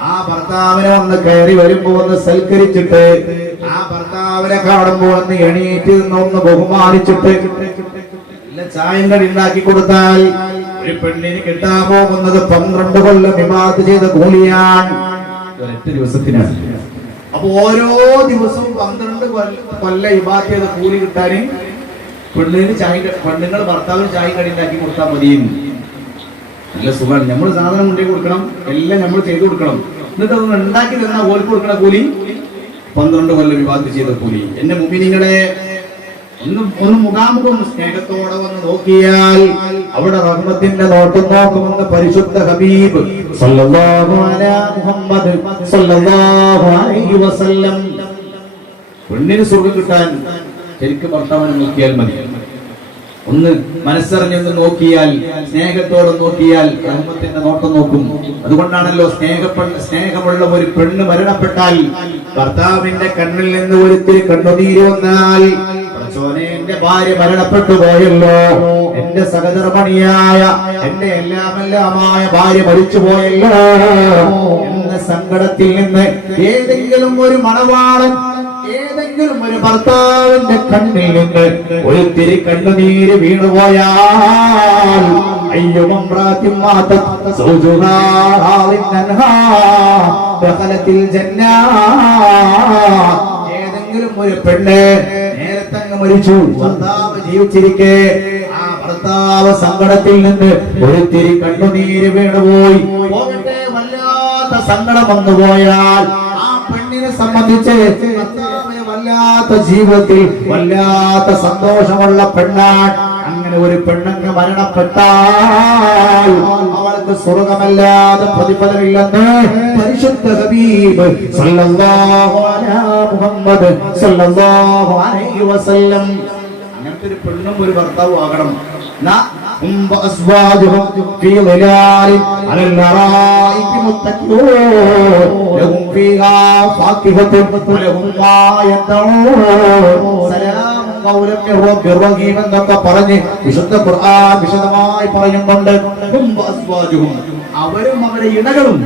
ആ ഭർത്താവിനെ ഒന്ന് കയറി വരുമ്പോ ഒന്ന് സൽക്കരിച്ചിട്ട്, ആ ഭർത്താവിനെ കാണുമ്പോ ഒന്ന് എണീറ്റ് ഒന്ന് ബഹുമാനിച്ചിട്ട് ചായം കടി ഉണ്ടാക്കി കൊടുത്താൽ ഒരു പെണ്ണിന് കിട്ടാൻ പോകുന്നത് 12 കൊല്ലം ഇബാദത്ത് ചെയ്ത കൂലിയാണ് ഒരൊറ്റ ദിവസത്തിനാണ്. അപ്പൊ ഓരോ ദിവസവും 12 കൊല്ലം ഇബാദത്ത് ചെയ്ത കൂലി കിട്ടാന് പെണ്ണുങ്ങൾ ഭർത്താവിന് ചായ കടി ഉണ്ടാക്കി കൊടുത്താൽ മതിയും. നല്ല സുഖമാണ്. നമ്മൾ സാധനം കൊണ്ടേ കൊടുക്കണം, എല്ലാം നമ്മൾ ചെയ്തു കൊടുക്കണം. എന്നിട്ട് അതൊന്ന് ഉണ്ടാക്കി തന്നാൽ ഓർക്ക് കൊടുക്കണ കൂലി 12 കൊല്ലം ഇബാദത്ത് ചെയ്ത കൂലി. എന്റെ മുഅ്മിനീങ്ങളെ, ഒന്ന് മുഖാമുഖം സ്നേഹത്തോടെ വന്ന് നോക്കിയാൽ അവിടെ റഹ്മത്തിന്റെ നോട്ടം നോക്കുമെന്ന് പരിശുദ്ധ ഹബീബ് സല്ലല്ലാഹു അലാ മുഹമ്മദ് സല്ലല്ലാഹു അലൈഹി വസല്ലം. പെണ്ണിന് സുഖം കിട്ടാൻ ശരിക്കും ഭർത്താവിനെ നോക്കിയാൽ മതി. ഒന്ന് മനസ്സറിഞ്ഞൊന്ന് നോക്കിയാൽ, സ്നേഹത്തോടെ നോക്കിയാൽ റഹ്മത്തിന്റെ നോട്ടം നോക്കും. അതുകൊണ്ടാണല്ലോ സ്നേഹമുള്ള ഒരു പെണ്ണ് മരണപ്പെട്ടാൽ ഭർത്താവിന്റെ കണ്ണിൽ നിന്ന് ഒരിത്തിരി കണ്ണുനീര് വന്നാൽ, എന്റെ ഭാര്യ മരണപ്പെട്ടു പോയല്ലോ, എന്റെ സഹധർമ്മിണിയായ എന്റെ എല്ലാമെല്ലാമായ ഭാര്യ മരിച്ചു പോയല്ലോ എന്ന സങ്കടത്തിൽ നിന്ന് ഏതെങ്കിലും ഒരു മണവാളൻ, ഏതെങ്കിലും ഒരു ഭർത്താവിന്റെ കണ്ണിൽ നിന്ന് ഒരിത്തിരി കണ്ണുനീര് വീണുപോയാൽ, ഏതെങ്കിലും ഒരു പെണ്ണ് നേരത്തെ മരിച്ചു, ഭർത്താവ് ജീവിച്ചിരിക്കെ ആ ഭർത്താവ് സങ്കടത്തിൽ നിന്ന് ഒരിത്തിരി കണ്ണുനീര് വീണുപോയി, പോകട്ടെ വല്ലാത്ത സങ്കടം വന്നു പോയാൽ ആ പെണ്ണിനെ സംബന്ധിച്ച് വല്ലാത്ത ജീവിതത്തിൽ വല്ലാത്ത സന്തോഷമുള്ള പെണ്ണാണ്. അങ്ങനെ ഒരു പെണ്ണങ്ങ് മരണപ്പെട്ടാൽ അവൾക്ക് സ്വർഗമല്ലാതെ പ്രതിഫലമില്ലെന്ന് പരിശുദ്ധ ഹബീബ് സല്ലല്ലാഹു അലാ മുഹമ്മദ് സല്ലല്ലാഹു അലൈഹി വസല്ലം. അങ്ങനത്തെ ഒരു പെണ്ണും ഒരു ഭർത്താവും ആകണം. وأزواجهم في ظلال على الأرائك متكئون لهم فيها فاكهة ولهم ما يدعون سلام قولا من رب رحيم എന്നൊക്കെ പറഞ്ഞ് വിശുദ്ധ ഖുർആൻ വിശദമായി പറയുന്നുണ്ട്. അവരും അവരുടെ ഇണകളും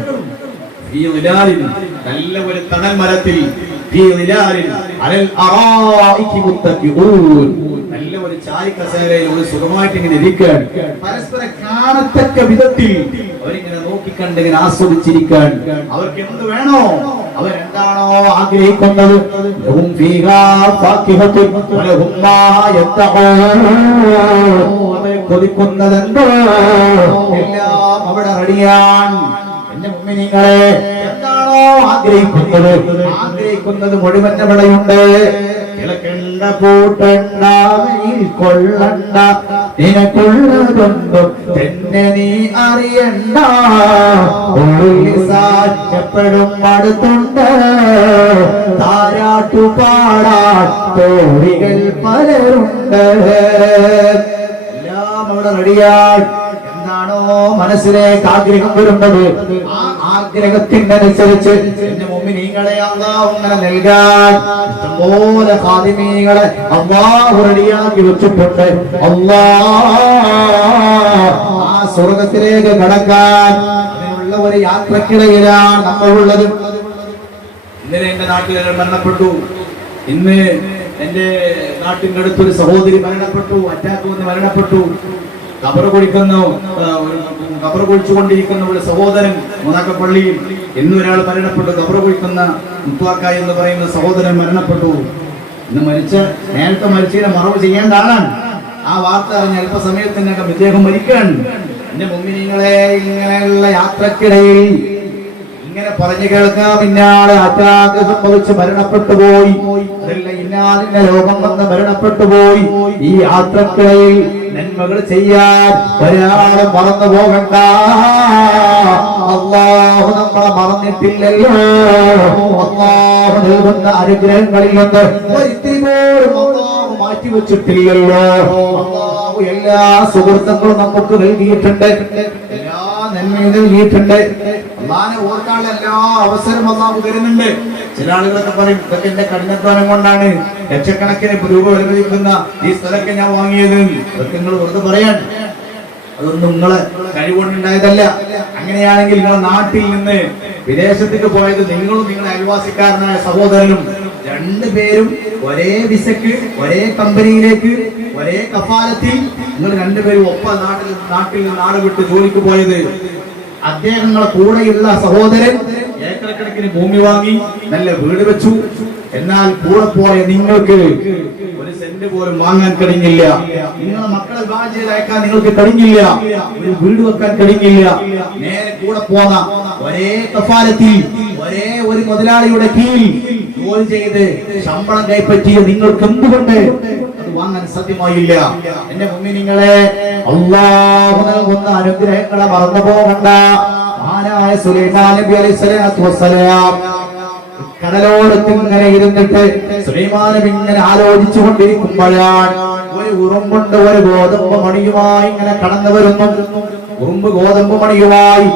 ഈ ളിലാലിൻ നല്ല ഒരു തണൽ മരത്തിൽ, ഈ ളിലാലിൻ അലൽ അറായികി മുത്തഖിഊൻ നല്ല ഒരു ചായക്കസേരയിൽ ഒരു സുഖമായിട്ട് ഇങ്ങനെ ഇരിക്കാൻ, പരസ്പരം കാണത്തക്ക വിധത്തിൽ അവരിങ്ങനെ നോക്കിക്കണ്ട് ഇങ്ങനെ ആസ്വദിച്ചിരിക്കാൻ. അവർക്ക് എന്ത് വേണോ, അവരെന്താണോ ആഗ്രഹിക്കുന്നത്, അവർ കൊതിക്കുന്നതെന്തോ എല്ലാം അവിടെ റെഡിയാണ്. എന്റെ മുഅ്മിനീങ്ങളെ, എന്താണോ ആഗ്രഹിക്കുന്നത് മുഴുവൻ അവിടെയുണ്ട്. കിളക്കണ്ട പൂട്ടണ്ട വെയിൽ കൊള്ളണ്ട, നിനക്കുള്ളതൊന്നും തന്നെ നീ അറിയണ്ട, എപ്പോഴും അടുത്തുണ്ട്, താരാട്ടു പാടാൻ തോഴികൾ പലരുണ്ട്. എല്ലാം അവിടെ റെഡിയായി. എന്താണോ മനസ്സിലേക്ക് ആഗ്രഹം വരുന്നത്, ആ ആഗ്രഹത്തിനനുസരിച്ച് എന്റെ മുഅ്മിനീങ്ങളെ അല്ലാഹു അങ്ങനെ നൽകാൻ ഇഷ്ടംപോലെ ഖാദിമീങ്ങളെ അല്ലാഹു റെഡിയാക്കി വെച്ചിട്ടുണ്ട്. ആ സ്വർഗത്തിലേക്ക് കടക്കാൻ അതിനുള്ള ഒരു യാത്രക്കിടയിലാണ് നമ്മളുള്ളത്. ഇന്നലെ എന്റെ നാട്ടുകാരൻ മരണപ്പെട്ടു. ഇന്ന് എന്റെ നാട്ടിന്റെ അടുത്തൊരു സഹോദരി മരണപ്പെട്ടു, അറ്റാക്ക് വന്ന് മരണപ്പെട്ടു. ഖബറ് കുഴിച്ചുകൊണ്ടിരിക്കുന്ന ഒരു സഹോദരൻ മൂന്നാക്കപ്പള്ളിയിൽ ഇന്നൊരാൾ മരണപ്പെട്ടു. ഖബറ് കുഴിക്കുന്ന മുത്തുവാക്ക എന്ന് പറയുന്ന സഹോദരൻ മരണപ്പെട്ടു. ഇന്ന് നേരത്തെ മരിച്ചതിനെ മറവ് ചെയ്യേണ്ട ആളാണ്. ആ വാർത്ത അറിഞ്ഞ അല്പസമയത്തിനകം ഇദ്ദേഹം മരിക്കാൻ. എന്റെ മുഅ്മിനീങ്ങളെ, ഇങ്ങനെയുള്ള യാത്രക്കിടയിൽ ഇങ്ങനെ പറഞ്ഞു കേൾക്കാം, ഇന്നാളെ അറ്റാക്ക് സംഭവിച്ച് മരണപ്പെട്ടു പോയി, അതല്ല ഇന്നാളിന്റെ രോഗം വന്ന് മരണപ്പെട്ടു പോയി. ഈ യാത്രക്കിടയിൽ നന്മകൾ ചെയ്യാൻ ഒരാളെ മറന്നു പോകണ്ട. അല്ലാഹു നമ്മളെ മറന്നിട്ടില്ലല്ലോ. അല്ലാഹു നൽകുന്ന അനുഗ്രഹങ്ങളിൽ നിന്ന് ഒരിത്തിരി പോലും അല്ലാഹു മാറ്റിവെച്ചിട്ടില്ലല്ലോ. അല്ലാഹു എല്ലാ സുഹൃത്തുക്കളും നമുക്ക് നൽകിയിട്ടുണ്ട്, എല്ലാ നന്മയും നൽകിയിട്ടുണ്ട്. അല്ലാഹുവിനെ ഓർക്കാനുള്ള എല്ലാ അവസരം അല്ലാഹു തരുന്നുണ്ട്. ചില ആളുകളൊക്കെ പറയും, ഇതൊക്കെ എന്റെ കഠിനാധ്വാനം കൊണ്ടാണ് ലക്ഷക്കണക്കിന് രൂപ വിലമതിക്കുന്ന ഈ സ്ഥലമൊക്കെ ഞാൻ വാങ്ങിയത്. അതൊക്കെ നിങ്ങൾ വെറുതെ പറയാൻ, അതൊന്നും നിങ്ങളെ കഴിവുകൊണ്ടുണ്ടായതല്ല. അങ്ങനെയാണെങ്കിൽ നിങ്ങളെ നാട്ടിൽ നിന്ന് വിദേശത്തേക്ക് പോയത് നിങ്ങളും നിങ്ങളുടെ അയൽവാസിക്കാരനായ സഹോദരനും രണ്ടുപേരും ഒരേ വിസക്ക് ഒരേ കമ്പനിയിലേക്ക് ഒരേ കഫാലത്തിൽ നിങ്ങൾ രണ്ടുപേരും ഒപ്പം നാട്ടിൽ നാട് വിട്ട് ജോലിക്ക് പോയത്. അദ്ദേഹങ്ങളെ കൂടെയുള്ള സഹോദരൻ ഏക്കറക്കണക്കിന് ഭൂമി വാങ്ങി നല്ല വീട് വെച്ചു. എന്നാൽ കൂടെ പോയ നിങ്ങൾക്ക് ഒരു സെന്റ് പോലും വാങ്ങാൻ കഴിഞ്ഞില്ല. നിങ്ങളെ മക്കളെ വിവാഹം ചെയ്ത് അയക്കാൻ നിങ്ങൾക്ക് കഴിഞ്ഞില്ല. ഒരു വീട് വെക്കാൻ കഴിഞ്ഞില്ല. നേരെ കൂടെ പോന്ന ഒരേ കഫാലത്തിൽ ഒരേ ഒരു മുതലാളിയുടെ കീഴിൽ ജോലി ചെയ്ത് ശമ്പളം കൈപ്പറ്റിയ നിങ്ങൾക്ക് എന്തുകൊണ്ട് അത് വാങ്ങാൻ സാധ്യമായില്ല. എന്റെ മുഅ്മിനീങ്ങളെ, അല്ലാഹു നൽകുന്ന അനുഗ്രഹങ്ങളെ മറന്നു പോകണ്ട. മഹാനായ സുലൈമാൻ നബി അലൈഹിസ്സലാത്തു വസ്സലാം കടലോരത്ത് ഇങ്ങനെ ഇരുന്നിട്ട് സുലൈമാൻ നബി ഇങ്ങനെ ആലോചിച്ചു കൊണ്ടിരിക്കുമ്പോഴാണ് ഒരു ഉറുമ്പുണ്ട് ഒരു ഗോതമ്പ് മണിയുമായി ഇങ്ങനെ കടന്നു വരുന്നു. ഉറുമ്പ് ഗോതമ്പ് മണിയുമായി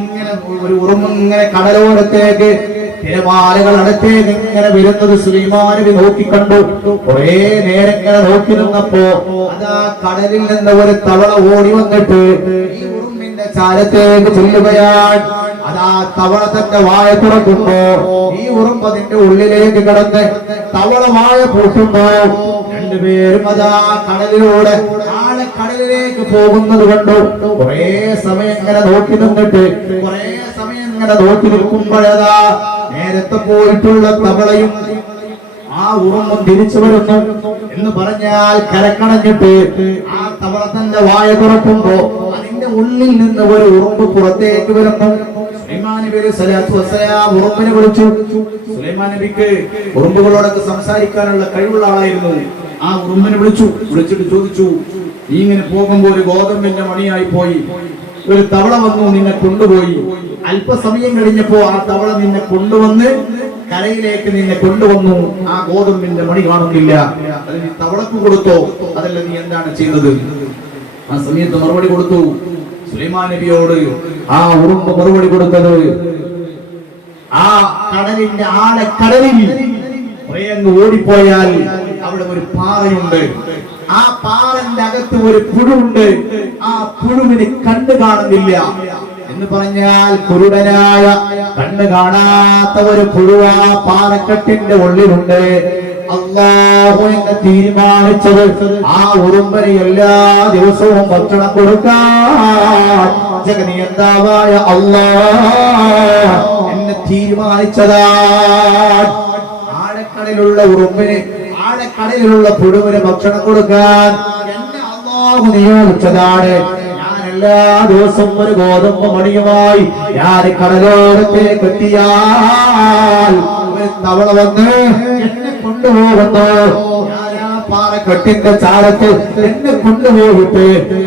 ഇങ്ങനെ ഒരു ഉറുമ്പ് ഇങ്ങനെ കടലോരത്തേക്ക് തിരമാലകൾ അടുത്തേക്ക് ഇങ്ങനെ വരുന്നത് സുലൈമാൻ നബി നോക്കിക്കണ്ടു. കുറെ നേരം ഇങ്ങനെ നോക്കി നിന്നപ്പോ അതാ കടലിൽ നിന്ന് ഒരു തവള ഓടി വന്നിട്ട് ഈ ഉറുമ്പിന്റെ ചാരത്തേക്ക് ചെല്ലുകയാണ്. അതാ തവള തന്റെ വായ തുറക്കുമ്പോ ഈ ഉറുമ്പ് അതിന്റെ ഉള്ളിലേക്ക് കിടന്ന് തവള വായ പൂട്ടുമ്പോ രണ്ടുപേരും അതാ കടലിലൂടെ കടലിലേക്ക് പോകുന്നത് കണ്ടു. കുറെ സമയം ഇങ്ങനെ നോക്കി നിന്നിട്ട് കുറെ സമയം ഇങ്ങനെ നോക്കി നിൽക്കുമ്പോഴതാ നേരത്തെ പോയിട്ടുള്ള തവളയും ആ ഉറുമ്പും തിരിച്ചു വരുന്നു എന്ന് പറഞ്ഞാൽ കരക്കണഞ്ഞിട്ട് ആ തവള തന്റെ വായ തുറക്കുമ്പോ അതിന്റെ ഉള്ളിൽ നിന്ന് ഒരു ഉറുമ്പ് പുറത്തേക്ക് വരുന്നു. സുലൈമാൻ നബി സ്വല്ലല്ലാഹു അലൈഹി വസല്ലം ഉറുമ്പിനെ വിളിച്ചു. സുലൈമാൻ നബിക്ക് ഉറുമ്പുകളോടൊക്കെ സംസാരിക്കാനുള്ള കഴിവുള്ള ആളായിരുന്നു. ആ ഉറുമ്പിനെ വിളിച്ചിട്ട് ചോദിച്ചു, നീ ഇങ്ങനെ പോകുമ്പോ ഒരു ഗോതമ്പിന്റെ മണിയായി പോയി, ഒരു തവള വന്നു നിന്നെ കൊണ്ടുപോയി. അല്പസമയം കഴിഞ്ഞപ്പോ ആ തവള നിന്നെ കൊണ്ടുവന്ന് കരയിലേക്ക് നിന്നെ കൊണ്ടുവന്നു. ആ ഗോതമ്പിന്റെ മണി കാണുന്നില്ല. അത് നീ തവളക്ക് കൊടുത്തോ, അതല്ല നീ എന്താണ് ചെയ്തത്? ആ സമയത്ത് മറുപടി കൊടുത്തു. സുലൈമാൻ നബിയോട് ആ ഉറുമ്പ് മറുപടി കൊടുത്തത്, ആ കടലിന്റെ ആഴക്കടലിൽ അങ്ങ് ഓടിപ്പോയാൽ അവിടെ ഒരു പാറയുണ്ട്. ആ പാറന്റെ അകത്ത് ഒരു പുഴുണ്ട്. ആ പുഴുവിന് കണ്ണ് കാണുന്നില്ല എന്ന് പറഞ്ഞാൽ കുരുടനായ കണ്ണ് കാണാത്ത ഒരു പുഴു ആ പാറക്കെട്ടിന്റെ ഉള്ളിലുണ്ട്. അല്ലാഹു എന്നെ തീരുമാനിച്ചത് ആ ഉറുമ്പന് എല്ലാ ദിവസവും ഭക്ഷണം കൊടുക്കാൻ ജഗനിയന്താവായ അല്ലാഹ് എന്നെ തീരുമാനിച്ചതാണ്. ആഴക്കടലിലുള്ള ഉറുമ്പിന് ആഴക്കടലിലുള്ള പുഴുവിന് ഭക്ഷണം കൊടുക്കാൻ എന്നെ അല്ലാഹു നിയോഗിച്ചതാണ്. ഞാൻ എല്ലാ ദിവസവും ഒരു ഗോതമ്പ് മണിയുമായി ഞാൻ കടലോരത്തേക്ക് എത്തിയാൽ ഒരു തവള വന്ന് എന്നെ കൊണ്ടുപോകുന്നു. ഞാൻ ആ പാറക്കെട്ടിന്റെ ചാരത്തിൽ എന്നെ കൊണ്ടുപോയിട്ട്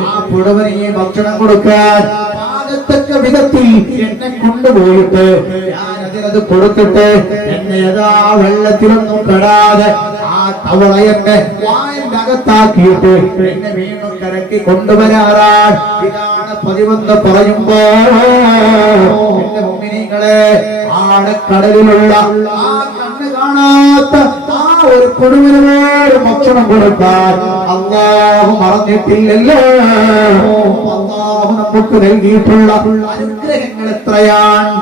ആ പുഴുവിന് ഈ ഭക്ഷണം കൊടുക്കാൻ പാകത്തക്ക വിധത്തിൽ എന്നെ കൊണ്ടുപോയിട്ട് ഞാൻ അതിനത് കൊടുത്തിട്ട് എന്നെ യഥാ വെള്ളത്തിലൊന്നും പെടാതെ ആ തവള എന്നെ വായന്റെ അകത്താക്കിയിട്ട് എന്നെ വീണ്ടും കരക്കി കൊണ്ടുവരാറാണ്. ഇതാണ് പതിവെന്ന് പറയുമ്പോ എന്റെ മുഅ്മിനീങ്ങളെ, ആഴക്കടലിലുള്ള ആ കണ്ണ് കാണാത്ത ആ ഒരു കൊടുവിനോട് ഭക്ഷണം കൊടുക്കാൻ അല്ലാഹു മറന്നിട്ടില്ലല്ലോ. അല്ലാഹു നമുക്ക് നൽകിയിട്ടുള്ള അനുഗ്രഹങ്ങൾ എത്രയാണ്.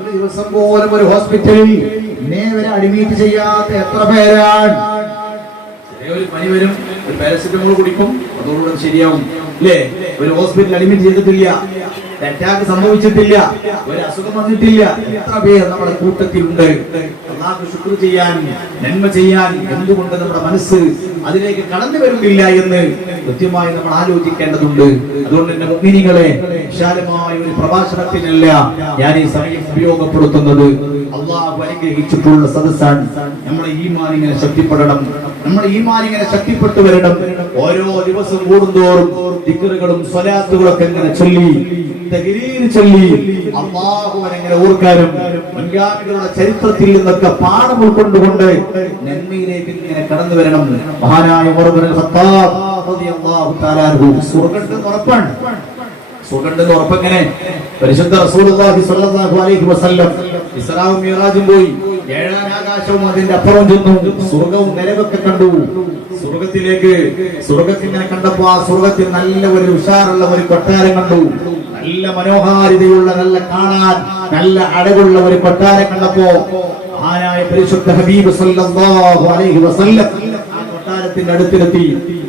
ഒരു ദിവസം പോലും ഒരു ഹോസ്പിറ്റലിൽ ഇന്നേവരെ അഡ്മിറ്റ് ചെയ്യാത്ത എത്ര പേരാണ്. ഒരു പനി വരും, ഒരു പാരസിറ്റമോൾ കുടിക്കും, അതോടുകൂടെ ശരിയാവും അല്ലേ? ഒരു ഹോസ്പിറ്റലിൽ അഡ്മിറ്റ് ചെയ്തിട്ടില്ല, അറ്റാക്ക് സംഭവിച്ചിട്ടില്ല, ഒരു അസുഖം വന്നിട്ടില്ല. എത്ര പേർ നമ്മുടെ കൂട്ടത്തിലുണ്ട്. അല്ലാഹു ശുക്ർ ചെയ്യാൻ, നന്മ ചെയ്യാൻ എന്തുകൊണ്ട് നമ്മുടെ മനസ്സ് അതിലേക്ക് കടന്നു വരുന്നില്ല എന്ന് കൃത്യമായി നമ്മൾ ആലോചിക്കേണ്ടതുണ്ട്. അതുകൊണ്ട് എന്റെ മുഅ്മിനീങ്ങളെ, വിശാലമായ ഒരു പ്രഭാഷണത്തിനല്ല ഞാൻ ഈ സമയം ഉപയോഗപ്പെടുത്തുന്നത്. അല്ലാഹു അനുഗ്രഹിച്ചിട്ടുള്ള സദസ്സാണ്. നമ്മുടെ ഈമാൻ ഇങ്ങനെ ശക്തിപ്പെടണം, നമ്മുടെ ഈമാൻ ഇങ്ങനെ ശക്തിപ്പെട്ടു വരണം. ഓരോ ദിവസം കൂടുന്തോറും ദിക്റുകളും സ്വലാത്തുകളൊക്കെ ഇങ്ങനെ ചൊല്ലി തഹ്ലീൽ ചൊല്ലി അല്ലാഹുവിനെ ഇങ്ങനെ ഓർക്കാനും മുൻഗാമികളുടെ ചരിത്രത്തിൽ നിന്നൊക്കെ പാഠം ഉൾക്കൊണ്ടുകൊണ്ട് നന്മയിലേക്ക് ഇങ്ങനെ കടന്നു വരണം. മഹാനായ ഉമർ ഇബ്നുൽ ഖത്താബ് റളിയല്ലാഹു തആല അൻഹു സ്വർഗ്ഗത്തിന്റെ ഉറപ്പാണ്. സ്വർഗ്ഗത്തിന്റെ ഉറപ്പെങ്ങനെ? പരിശുദ്ധ റസൂലുള്ളാഹി സ്വല്ലല്ലാഹു അലൈഹി വസല്ലം ഇസ്രാഉം മിഅ്റാജും പോയി. ഏഴാം ആകാശവും അതിന്റെ അപ്പുറം ചെന്നു. സ്വർഗവും നരകമൊക്കെ കണ്ടു. സ്വർഗത്തിനെ കണ്ടപ്പോ ആ സ്വർഗത്തിൽ നല്ല ഒരു ഉഷാറുള്ള ഒരു കൊട്ടാരം കണ്ടു. നല്ല മനോഹാരിതയുള്ള, നല്ല കാണാൻ നല്ല അഴകുള്ള ഒരു കൊട്ടാരം കണ്ടപ്പോ ആനായ പരിശുദ്ധ ഹബീബ് സല്ലല്ലാഹു അലൈഹി വസല്ലം ആ കൊട്ടാരത്തിന്റെ അടുത്തെത്തി.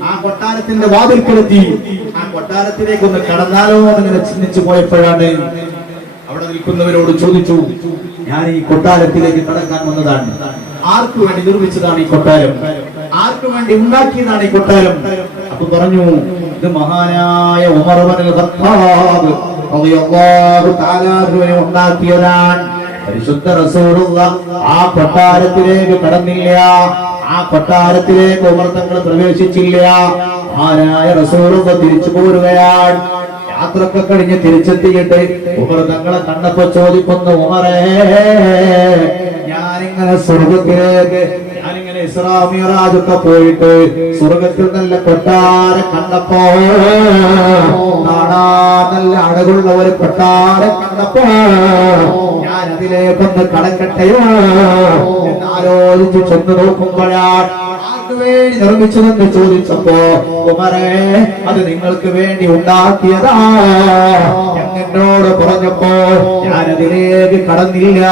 ആ കൊട്ടാരത്തിന്റെ വാതിൽക്കലെത്തി. ആ കൊട്ടാരത്തിലേക്ക് ഒന്ന് കടന്നാലോ എന്നിങ്ങനെ ചിന്തിച്ചു പോയപ്പോഴാണ് അവിടെ നിൽക്കുന്നവരോട് ചോദിച്ചു, ഞാൻ ഈ കൊട്ടാരത്തിലേക്ക് കടക്കാൻ വന്നതാണ്. ആർക്കു വേണ്ടി നിർമ്മിച്ചതാണ് ഈ കൊട്ടാരം? ആർക്കു വേണ്ടി ഉണ്ടാക്കിയതാണ് ഈ കൊട്ടാരം? അപ്പൊ പറഞ്ഞു, ഇത് മഹാനായ ഉമർ ഇബ്നുൽ ഖത്താബ് റളിയല്ലാഹു തആല അൻഹു ഉണ്ടാക്കിയതാണ്. പരിശുദ്ധ റസൂലുള്ളാഹ് ആ കൊട്ടാരത്തിലേക്ക് കടന്നില്ല. ആ ആ കൊട്ടാരത്തിലേക്ക് ഉമർ തങ്ങൾ പ്രവേശിച്ചില്ല. ആരായ റസൂലുള്ളാഹി തിരിച്ചു പോരുകയാണ്. യാത്രയൊക്കെ കഴിഞ്ഞ് തിരിച്ചെത്തിയിട്ട് ഉമർ തങ്ങളെ കണ്ടപ്പോ ചോദിക്കുന്നു, ഉമറേ, ഞാനിങ്ങനെ സ്വർഗത്തിലേക്ക് ഞാനിങ്ങനെ ഇസ്രാ മിഅ്റാജ് ഒക്കെ പോയിട്ട് സ്വർഗത്തിൽ നല്ല കൊട്ടാരം കണ്ടപ്പോ, നല്ല അഴകുള്ള ഒരു കൊട്ടാരം കണ്ടപ്പോ ഞാൻ അതിലേക്കൊന്ന് കടക്കട്ടെയോ എന്ന് ആലോചിച്ച് ചെന്ന് നോക്കുമ്പോഴാണ് വേണ്ടി നിർമ്മിച്ചതെന്ന് ചോദിച്ചപ്പോ, ഉമറേ, അത് നിങ്ങൾക്ക് വേണ്ടി ഉണ്ടാക്കിയതാ എന്നോട് പറഞ്ഞപ്പോ ഞാനതിലേക്ക് കടന്നില്ല.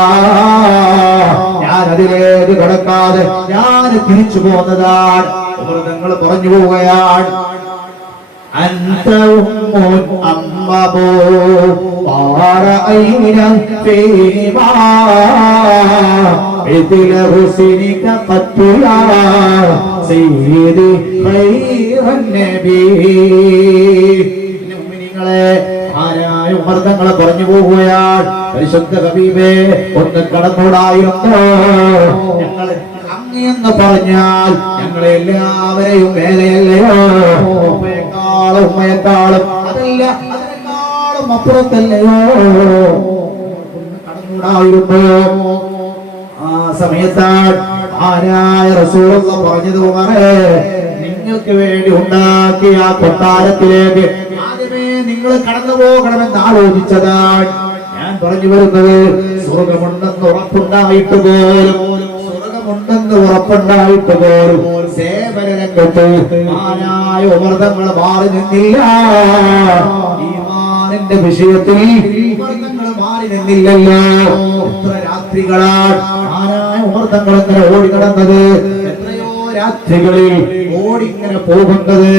ഞാനതിലേക്ക് കടക്കാതെ ഞാൻ തിരിച്ചു പോന്നതാണ്. ഉമർ പറഞ്ഞു പോവുകയാണ്, أنت أم أمبو ورأينا فيما مثل حسنك قد يا سيدي خير النبي. ആരായ ഉമർ തങ്ങളെ പറഞ്ഞു പോവുകയാണ്, പരിശുദ്ധ ഹബീബേ, ഒന്ന് കടന്നൂടായിരുന്നു. ഞങ്ങൾ അങ്ങയെന്ന് പറഞ്ഞാൽ ഞങ്ങളെ എല്ലാവരെയും മേലെയല്ലയോ, ഉമ്മയെക്കാളും അതല്ല അതിനേക്കാളും അപ്പുറത്തല്ലയോ, കടന്നൂടായിരുന്നു. ആ സമയത്താണ് ആരായ റസൂലുള്ളാഹി പറഞ്ഞത്, ഉമറേ, നിങ്ങൾക്ക് വേണ്ടി ഉണ്ടാക്കിയ ആ കൊട്ടാരത്തിലേക്ക് ആദ്യമേ നിങ്ങൾ കടന്നു പോകണമെന്ന് ആലോചിച്ചതാണ്. ഞാൻ പറഞ്ഞു വരുന്നത്, സ്വർഗമുണ്ടെന്ന് ഉറപ്പുണ്ടായിട്ട് പോലും സേവന രംഗത്ത് ആരായ ഉമർ തങ്ങൾ മാറി നിന്നില്ല. ഈമാനിന്റെ വിഷയത്തിൽ ഉമർ തങ്ങൾ മാറി നിന്നില്ലല്ലോ. എത്ര രാത്രികളാണ് ആരായ ഉമർ തങ്ങൾ ഇങ്ങനെ ഓടി നടന്നത്, എത്രയോ രാത്രികളിൽ ഓടിങ്ങനെ പോകുന്നത്.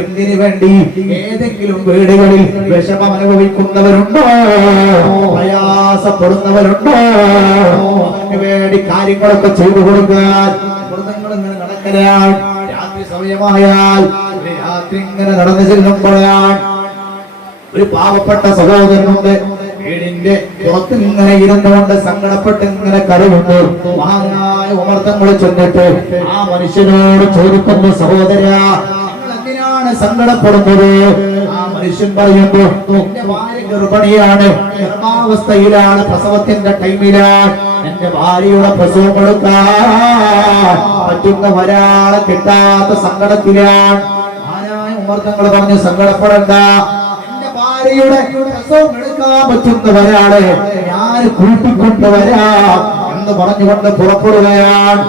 എന്തിനു വേണ്ടി? ഏതെങ്കിലും വീടുകളിൽ വിഷമം അനുഭവിക്കുന്നവരുണ്ടോ, പ്രയാസപ്പെടുന്നവരുണ്ടോ, അതിനു വേണ്ടി കാര്യങ്ങളൊക്കെ ചെയ്തു കൊടുക്കാൻ മൃതങ്ങൾ ഇങ്ങനെ നടക്കലാണ്. രാത്രി സമയമായാൽ രാത്രി ഇങ്ങനെ നടന്നു ചെല്ലുമ്പോഴാണ് ഒരു പാവപ്പെട്ട സഹോദരനുണ്ട്, വീടിന്റെ പുറത്ത് ഇങ്ങനെ ഇരുന്നുകൊണ്ട് സങ്കടപ്പെട്ട് ഇങ്ങനെ കരയുന്നു. മഹാനായ ഉമർ തങ്ങൾ ചെന്നിട്ട് ആ മനുഷ്യനോട് ചോദിക്കുന്നു, സഹോദരാ, എന്തിനാണ് സങ്കടപ്പെടുന്നത്? ആ മനുഷ്യൻ പറയുന്നു, എന്റെ ഭാര്യ ഗർഭിണിയാണ്, ഗർഭാവസ്ഥയിലാണ്, പ്രസവത്തിന്റെ ടൈമിലാണ്. എന്റെ ഭാര്യയുടെ പ്രസവം എടുക്കാൻ പറ്റുന്ന ഒരാളെ കിട്ടാത്ത സങ്കടത്തിലാണ്. ആരായ ഉമർ തങ്ങൾ പറഞ്ഞു, സങ്കടപ്പെടണ്ട, ഭാര്യയുടെ പ്രസവം എടുക്കാൻ പറ്റുന്നവരാണ്, ഞാൻ കൂട്ടിക്കൊണ്ടുവരാം എന്ന് പറഞ്ഞുകൊണ്ട് പുറപ്പെടുകയാണ്.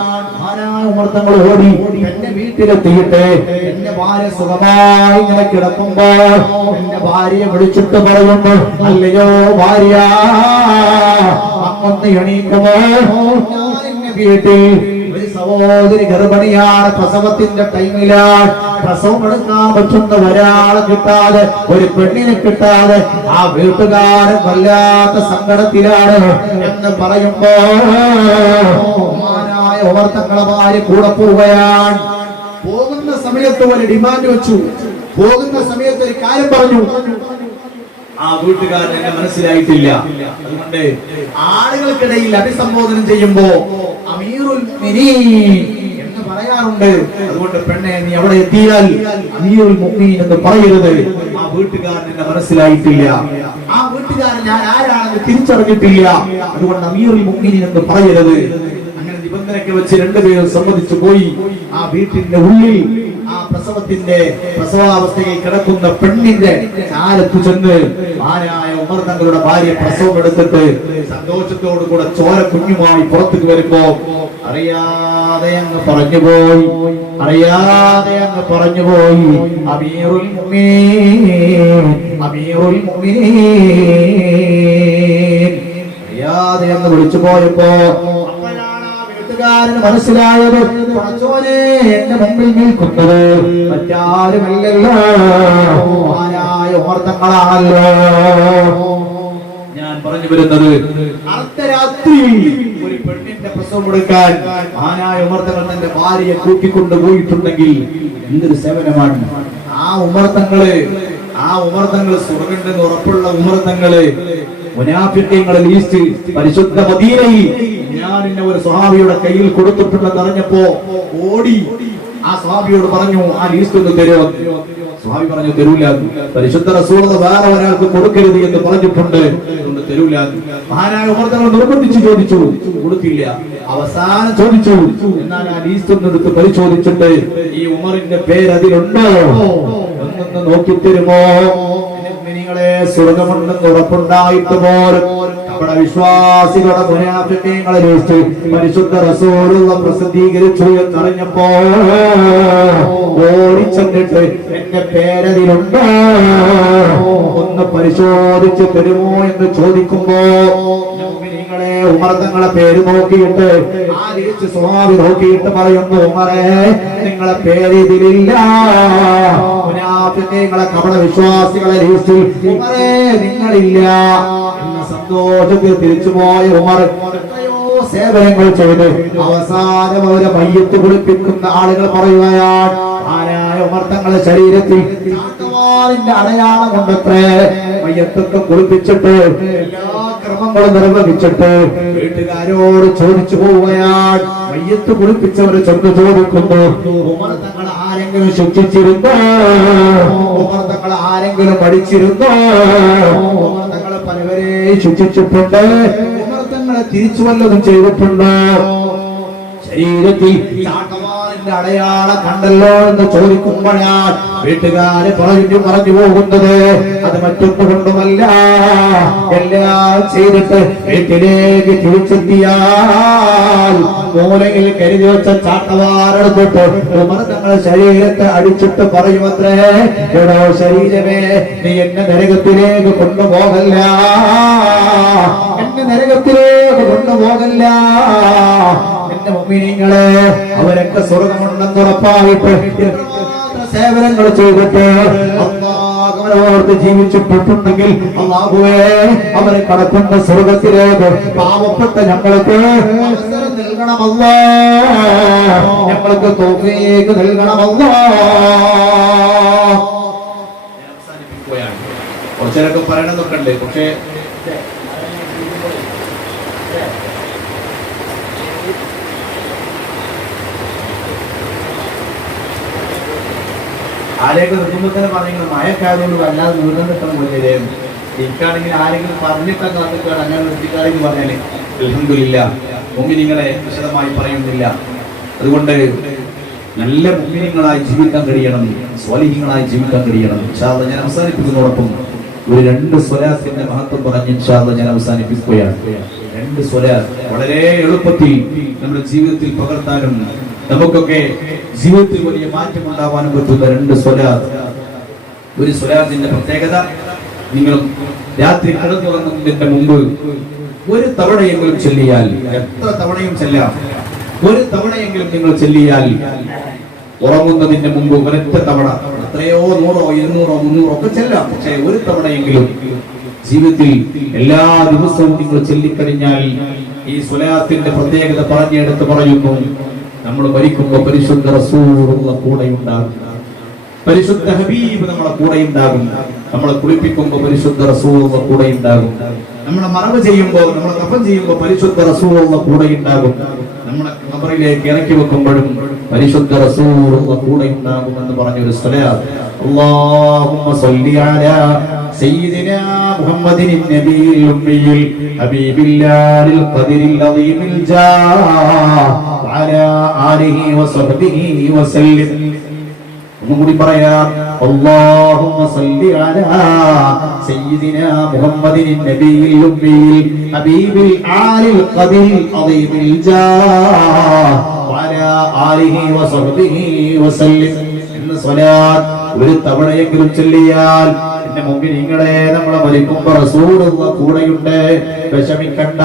ഉമർ തങ്ങൾ ഓടി എന്റെ വീട്ടിലെത്തിയിട്ട് എന്റെ ഭാര്യ സുഖമായി ഇങ്ങനെ കിടക്കുമ്പോ എന്റെ ഭാര്യയെ വിളിച്ചിട്ട് പറയുന്നു, അല്ലയോ ഭാര്യ, അങ്ങൊന്ന് എണീക്കുമോ? ഞാൻ എന്റെ വീട്ടിൽ ഒരു സഹോദരി ഗർഭിണിയാണ്, പ്രസവത്തിന്റെ ടൈമിലാണ്, പ്രസവം എടുക്കാൻ പറ്റുന്ന ഒരാളെ കിട്ടാതെ, ഒരു പെണ്ണിനെ കിട്ടാതെ ആ വീട്ടുകാരൻ വല്ലാത്ത സങ്കടത്തിലാണ് എന്ന് പറയുമ്പോ ഉമർ തങ്ങളെ ഭാര്യ കൂടെ പോവുകയാണ്. പോകുന്ന സമയത്ത് ഒരു ഡിമാൻഡ് വെച്ചു, പോകുന്ന സമയത്ത് ഒരു കാര്യം പറഞ്ഞു. ആ വീട്ടുകാരൻ എന്നെ മനസ്സിലായിട്ടില്ല. അതുകൊണ്ട് ആളുകൾക്കിടയിൽ അഭിസംബോധന ചെയ്യുമ്പോ അമീറുൽ മുഅ്മിനീൻ എന്ന് പറയാറുണ്ട്. അതുകൊണ്ട് പെണ്ണെ, നീ അവിടെ എത്തിയാൽ അമീറുൽ മുഅ്മിനീൻ എന്ന് പറയരുത്. ആ വീട്ടുകാരൻ എന്നെ മനസ്സിലായിട്ടില്ല, ആ വീട്ടുകാരൻ ഞാൻ ആരാണെന്ന് തിരിച്ചറിഞ്ഞിട്ടില്ല, അതുകൊണ്ട് അമീറുൽ മുഅ്മിനീൻ എന്ന് പറയരുത്. നിബന്ധനയ്ക്ക് വെച്ച് രണ്ടുപേരും സമ്മതിച്ചു പോയി. ആ വീട്ടിന്റെ ഉള്ളിൽ ആ പ്രസവാവസ്ഥയിൽ കിടക്കുന്ന പെണ്ണിന്റെ ചാരത്തു ചെന്ന് ആരായ ഉമർ തങ്ങളുടെ ഭാര്യ പ്രസവം എടുത്തിട്ട് സന്തോഷത്തോടു കൂടെ ചോര കുഞ്ഞുമായി പുറത്തേക്ക് വരുമ്പോ അറിയാതെ അങ്ങ് പറഞ്ഞുപോയി, അമീറുൽ മുഅ്മിനീൻ, അമീറുൽ മുഅ്മിനീൻ അറിയാതെ അങ്ങ് വിളിച്ചു പോയപ്പോ മനസ്സിലായത്, എന്റെ മുമ്പിൽ നിൽക്കുന്നത് മറ്റാരുമല്ലല്ലോ, ആരായ ഉമർ തങ്ങളാണല്ലോ. ഞാൻ പറഞ്ഞു വരുന്നത്, അർദ്ധരാത്രി ഒരു പെണ്ണിന്റെ പ്രസവം എടുക്കാൻ ആരായ ഉമർ തങ്ങൾ തന്റെ ഭാര്യയെ കൂട്ടിക്കൊണ്ടുപോയിട്ടുണ്ടെങ്കിൽ എന്തൊരു സേവനമാണ്. ആ ഉമർ തങ്ങള് സ്വർഗ്ഗണ്ടെന്ന് ഉറപ്പുള്ള ഉമർ തങ്ങള് മുനാഫിഖീങ്ങളുടെ ലിസ്റ്റ് പരിശുദ്ധ മദീനയിൽ ഞാൻ ഇന്ന ഒരു സ്വഹാബിയുടെ കയ്യിൽ കൊടുത്തിട്ടുണ്ടെന്ന് അറിഞ്ഞപ്പോ ഓടി ആ സ്വഹാബിയോട് പറഞ്ഞു, ആ ലീസ്റ്റ് ഒന്ന് തരുമോ? സ്വഹാബി പറഞ്ഞു, തരൂല. പരിശുദ്ധ റസൂലുള്ളാഹി വേറെ ഒരാൾക്ക് കൊടുക്കരുത് എന്ന് പറഞ്ഞിട്ടുണ്ട്, അതുകൊണ്ട് തരൂല. മഹാനായ ഉമർ തങ്ങൾ നിർബന്ധിച്ച് ചോദിച്ചു, കൊടുത്തില്ല. അവസാനം ചോദിച്ചു, എന്നാൽ ആ ലീസ്റ്റ് ഒന്ന് എടുത്ത് പരിശോധിച്ചിട്ട് ഈ ഉമറിന്റെ പേര് അതിലുണ്ടോ എന്നൊന്ന് നോക്കി തരുമോ? നിങ്ങളെ സ്വർഗമുണ്ടെന്ന് ഉറപ്പുണ്ടായിട്ട് പോലും നമ്മുടെ വിശ്വാസികളുടെ മുനാഫിഖീങ്ങളെ ലിസ്റ്റ് പരിശുദ്ധ റസൂലുള്ളാഹി പ്രസിദ്ധീകരിച്ചു എന്നറിഞ്ഞപ്പോ ഓടിച്ചെന്നിട്ട് എന്റെ പേരതിലുണ്ടോ ഒന്ന് പരിശോധിച്ച് തരുമോ എന്ന് ചോദിക്കുമ്പോ നിങ്ങളെ ഉമർ തങ്ങളെ പേര് നോക്കിയിട്ട് ആ ലിസ്റ്റ് സ്വഭാവി നോക്കിയിട്ട് പറയുന്നു, ഉമറേ നിങ്ങളെ പേര് ഇതിലില്ല. മുനാഫിഖീങ്ങളെ കപട വിശ്വാസികളെ ലിസ്റ്റിൽ ഉമറേ നിങ്ങളില്ല എന്ന സന്തോഷത്തിൽ തിരിച്ചുപോയ ഉമർ എത്രയോ സേവനങ്ങൾ ചെയ്ത് അവസാനം അവരെ മയ്യത്ത് കുളിപ്പിക്കുന്ന ആളുകൾ പറയുകയാണ്, ആരായ ഉമർ തങ്ങളുടെ ശരീരത്തിൽ ചാട്ടവാറിന്റെ അടയാളം കൊണ്ടത്രേ മയ്യത്തൊക്കെ കുളിപ്പിച്ചിട്ട് എല്ലാ ക്രമങ്ങളും നിർവഹിച്ചിട്ട് വീട്ടുകാരോട് ചോദിച്ചു പോവുകയാണ്. മയ്യത്ത് കുളിപ്പിച്ചവര് ചെന്ന് ചോദിക്കുന്നു, ഉമർ തങ്ങൾ ആരെങ്കിലും ശിക്ഷിച്ചിരുന്നോ? ഉമർ തങ്ങൾ ആരെങ്കിലും പഠിച്ചിരുന്നോ? ഉമർ തങ്ങൾ പലവരെ ശിക്ഷിച്ചിട്ടുണ്ട്. ഉമർ തങ്ങളെ തിരിച്ചു വല്ലതും ചെയ്തിട്ടുണ്ടോ? ശരീരത്തിൽ ചാട്ടവാറിന്റെ അടയാളം കണ്ടല്ലോ എന്ന് ചോദിക്കുമ്പോഴാണ് വീട്ടുകാര് പറഞ്ഞു പോകുന്നത് അത് മറ്റൊന്നു കൊണ്ടുമല്ല, എല്ലാം ചെയ്തിട്ട് വീട്ടിലേക്ക് തിരിച്ചെത്തിയാൽ മൂലയിൽ കരുതി വെച്ച ചാട്ടവാറെടുത്തിട്ട് ഉമർ തങ്ങളുടെ ശരീരത്തെ അടിച്ചിട്ട് പറയുമത്രേ, എടോ ശരീരമേ നീ എന്നെ നരകത്തിലേക്ക് കൊണ്ടുപോകല്ല, എന്നെ നരകത്തിലേക്ക് കൊണ്ടുപോകല്ല. എന്റെ മുഅ്മിനീങ്ങളെ അവരൊക്കെ സ്വർഗമുണ്ടെന്ന് ഉറപ്പായിട്ട് സേവനങ്ങൾ ചെയ്തിട്ട് അല്ലാഹുവിനോട് ജീവിച്ചിട്ടുണ്ടെങ്കിൽ അല്ലാഹുവേ അവരെ കടക്കുന്ന സ്വർഗത്തിലേക്ക് പാവപ്പെട്ട ഞങ്ങൾക്ക് അവസരം നൽകണമല്ലാ, ഞങ്ങൾക്ക് തൗഫീഖ് നൽകണമല്ലാ. കുറച്ചേരൊക്കെ പറയണമെന്നൊക്കെ ഉണ്ട്, പക്ഷേ ആരെയൊക്കെ നിർത്തുമ്പോൾ തന്നെ പറഞ്ഞു മഴക്കായതുകൊണ്ട് വല്ലാതെ ദൂരം കിട്ടാൻ പോലേ എനിക്കാണെങ്കിൽ ആരെങ്കിലും പറഞ്ഞിട്ടൊക്കെ വന്നിട്ടാണ് അങ്ങനെ നിർത്തിക്കാരെന്ന് പറഞ്ഞാല് അൽഹംദുലില്ലാഹ് മുഅ്മിനീങ്ങളെ വിശദമായി പറയുന്നില്ല. അതുകൊണ്ട് നല്ല മുഅ്മിനീങ്ങളായി ജീവിക്കാൻ കഴിയണം, സ്വാലിഹീങ്ങളായി ജീവിക്കാൻ കഴിയണം. ഇൻഷാ അല്ലാഹ് ഞാൻ അവസാനിപ്പിക്കുന്നതോടൊപ്പം ഒരു 2 സ്വലാത്തിന്റെ മഹത്വം പറഞ്ഞ് ഇൻഷാ അല്ലാഹ് ഞാൻ അവസാനിപ്പിക്കുകയാണ്. 2 സ്വലാത്ത് വളരെ എളുപ്പത്തിൽ നമ്മുടെ ജീവിതത്തിൽ പകർത്താനും നമുക്കൊക്കെ ജീവിതത്തിൽ വലിയ മാറ്റം ഉണ്ടാവാനും പറ്റുന്ന 2 സ്വലാത്ത്. ഒരു സ്വലാത്തിന്റെ പ്രത്യേകത, നിങ്ങൾ രാത്രി കിടന്നുറങ്ങുന്നതിന്റെ മുമ്പ് ഒരു തവണയെങ്കിലും ചൊല്ലിയാൽ, എത്ര തവണയും ചെല്ലാം, ഒരു തവണയെങ്കിലും നിങ്ങൾ ചൊല്ലിയാൽ ഉറങ്ങുന്നതിന്റെ മുമ്പ് ഒരൊറ്റ തവണ, എത്രയോ 100, 200, 300 ഒക്കെ ചെല്ലാം, പക്ഷേ ഒരു തവണയെങ്കിലും ജീവിതത്തിൽ എല്ലാ ദിവസവും നിങ്ങൾ ചൊല്ലിക്കഴിഞ്ഞാൽ ഈ സ്വലാത്തിന്റെ പ്രത്യേകത പറഞ്ഞെടുത്ത് പറയുന്നു, നമ്മൾ മരിക്കുമ്പോൾ പരിശുദ്ധ റസൂലുള്ളാഹി കൂടെ ഉണ്ടാകും, പരിശുദ്ധ ഹബീബ് നമ്മളെ കൂടെ ഉണ്ടാകും, നമ്മളെ കുളിപ്പിക്കുമ്പോൾ പരിശുദ്ധ റസൂലുള്ളാഹി കൂടെ ഉണ്ടാകും, നമ്മളെ മറവ് ചെയ്യുമ്പോൾ, നമ്മളെ കഫൻ ചെയ്യുമ്പോൾ പരിശുദ്ധ റസൂലുള്ളാഹി കൂടെ ഉണ്ടാകും, നമ്മളെ ഖബറിലേക്ക് ഇറക്കി വെക്കുമ്പോഴും പരിശുദ്ധ റസൂലുള്ളാഹി കൂടെ ഉണ്ടാകും എന്ന് പറഞ്ഞൊരു സ്വലാത്ത്. അല്ലാഹുമ്മ സ്വല്ലി അലാ സയ്യിദിനാ മുഹമ്മദിൻ നബിയിൽ ഉമ്മിയിൽ ഹബീബില്ലാഹിൽ ഖദരിൽ അദീമിൽ ജാഹ് വഅലാ ആലിഹി വസഹ്ബിഹി വസല്ലം. ഒന്നുകൂടി പറയാം, അല്ലാഹുമ്മ സ്വല്ലി അലാ സയ്യിദിനാ മുഹമ്മദിൻ നബിയിൽ ഉമ്മിയിൽ ഹബീബിൽ ആലിൽ ഖദരിൽ അദീമിൽ ജാഹ് വഅലാ ആലിഹി വസഹ്ബിഹി വസല്ലം എന്ന സ്വലാത്ത് ഒരു തവണയെങ്കിലും ചൊല്ലിയാൽ എന്റെ മുഅ്മിനീങ്ങളെ നമ്മളെ മരിക്കുമ്പോൾ റസൂലുള്ളാഹി കൂടെയുണ്ട്, വിഷമിക്കണ്ട.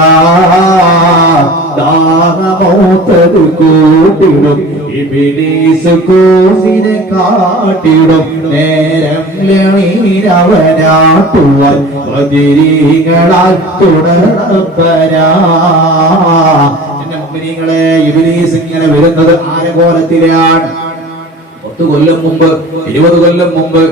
ദാഹമൗത്തത് കൂട്ടിടും ഇബ്ലീസ് കൂസിനെ കാട്ടിടും, നേരം ലമീനവനാട്ടുവാൻ ബദരീകളാൽ തുടർന്നവരാ. എന്റെ മുഅ്മിനീങ്ങളെ ഇബ്ലീസ് ഇങ്ങനെ വരുന്നത് ആരെ കോലത്തിലാണ്? 10 കൊല്ലം മുമ്പ്, 20 കൊല്ലം മുമ്പ്,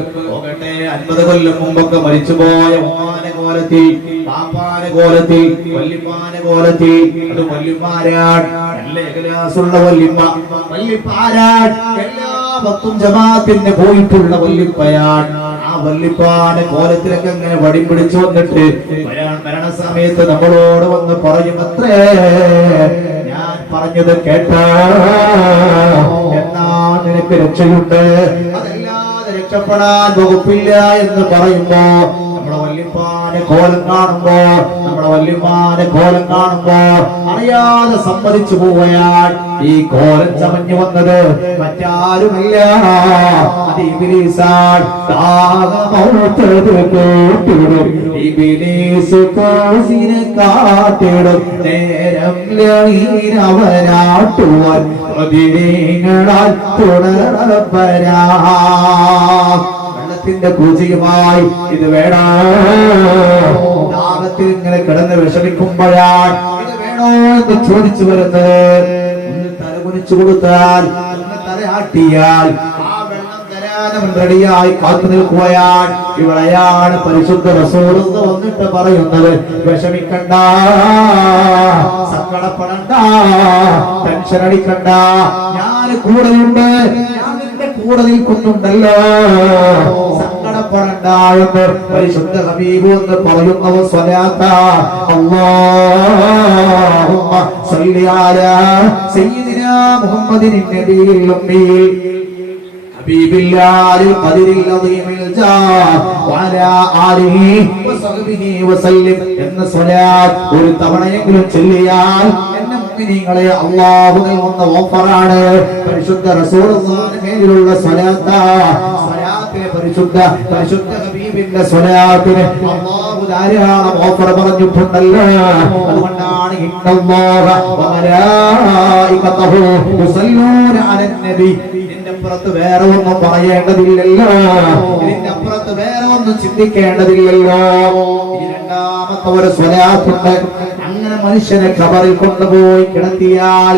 50 കൊല്ലം മുമ്പൊക്കെ മരിച്ചുപോയ ഉമ്മാനെ കോലത്തിൽ, പാപ്പാനെ കോലത്തിൽ, വല്യമ്മാനെ കോലത്തിൽ. അത് വല്യമ്മാരാണ്. നല്ല ഇഖ്ലാസുള്ള വല്ലിപ്പ. വല്ലിപ്പ ആരാണ്? എല്ലാ വക്തും ജമാഅത്തിന് പോയിട്ടുള്ള വല്ലിപ്പയാണ്. ആ വല്ലിപ്പാന്റെ കോലത്തിലൊക്കെ ഇങ്ങനെ വടി പിടിച്ചു വന്നിട്ട് മരണസമയത്ത് നമ്മളോട് വന്ന് പറയും, അത്രേ ഞാൻ പറഞ്ഞത് കേട്ടോ, എന്നാ നിനക്ക് രക്ഷയുണ്ട്, അതല്ലാതെ രക്ഷപ്പെടാൻ വകുപ്പില്ല എന്ന് പറയുമ്പോ നമ്മുടെ വല്യപ്പാന്റെ കോലം കാണുമ്പോ അറിയാതെ സമ്മതിച്ചു പോവുകയാണ്. ഈ കോലം ചമഞ്ഞു വന്നത് മറ്റാരുമല്ല, അത് ഇബ്ലീസാണ്. ഇബ്ലീസ് കോസിനെ കാട്ടിടും നേരം അവനാട്ടുവാൻ പ്രതിനിങ്ങളാൽ തുടരപ്പരാ. വെള്ളത്തിന്റെ പൂജയുമായി ഇത് വേണോ? ദാഹത്തിൽ ഇങ്ങനെ കിടന്ന് വിഷമിക്കുമ്പോഴാണ് ഇത് വേണോ എന്ന് ചോദിച്ചു വരുന്നത്. ഒന്ന് തലകുനിച്ചു കൊടുത്താൽ, ഒന്ന് തലയാട്ടിയാൽ ആ വെള്ളം തരാനും റെഡിയായി കാത്തു നിൽക്കുകയാണ്. ഇവിടെയാണ് പരിശുദ്ധ റസൂൽ വന്നിട്ട് പറയുന്നത്, വിഷമിക്കണ്ട, സങ്കടപ്പെടണ്ട, ടെൻഷൻ അടിക്കണ്ട, ഞാൻ കൂടെയുണ്ട്, ഞാൻ നിന്റെ കൂടെ നിൽക്കുന്നുണ്ടല്ലോ, സങ്കടപ്പെടണ്ട എന്ന് പരിശുദ്ധ ഹബീബ് എന്ന് പറയുന്നവ സ്വലാത്ത. അല്ലാഹുമ്മ സ്വല്ലി അലാ സയ്യിദിനാ മുഹമ്മദിൻ നബിയിൽ ഉമ്മി ഹബീബില്ലാഹിൽ ഖദരിൽ അദീമിൽ ജാഹ് വഅലാ ആലിഹി വസഹ്ബിഹി വസല്ലം എന്ന സ്വലാത്ത് ഒരു തവണയെങ്കിലും ചൊല്ലിയാൽ എന്നെ മുഅ്മിനീങ്ങളെ അല്ലാഹു നൽകുന്ന ഓഫറാണ് പരിശുദ്ധ റസൂലുള്ളാഹിന്റെ മേലുള്ള സ്വലാത്ത്. സ്വലാത്തിലെ പരിശുദ്ധ ഹബീബിന്റെ സ്വലാത്തിന് അല്ലാഹു ധാരാളം ഓഫർ പറഞ്ഞിട്ടുണ്ടല്ലോ. അതുകൊണ്ടാണ് ഇന്നല്ലാഹ വമലായികതഹു യുസല്ലൂന അലൻ നബി. അപ്പുറത്ത് വേറെ ഒന്നും പറയേണ്ടതില്ലല്ലോ, ഇതിന്റെ അപ്പുറത്ത് വേറെ ഒന്നും ചിന്തിക്കേണ്ടതില്ലല്ലോ. ഈ രണ്ടാമത്തെ ഒരു സ്വലാത്തുണ്ട്. അങ്ങനെ മനുഷ്യനെ ഖബറിൽ കൊണ്ടുപോയി കിടത്തിയാൽ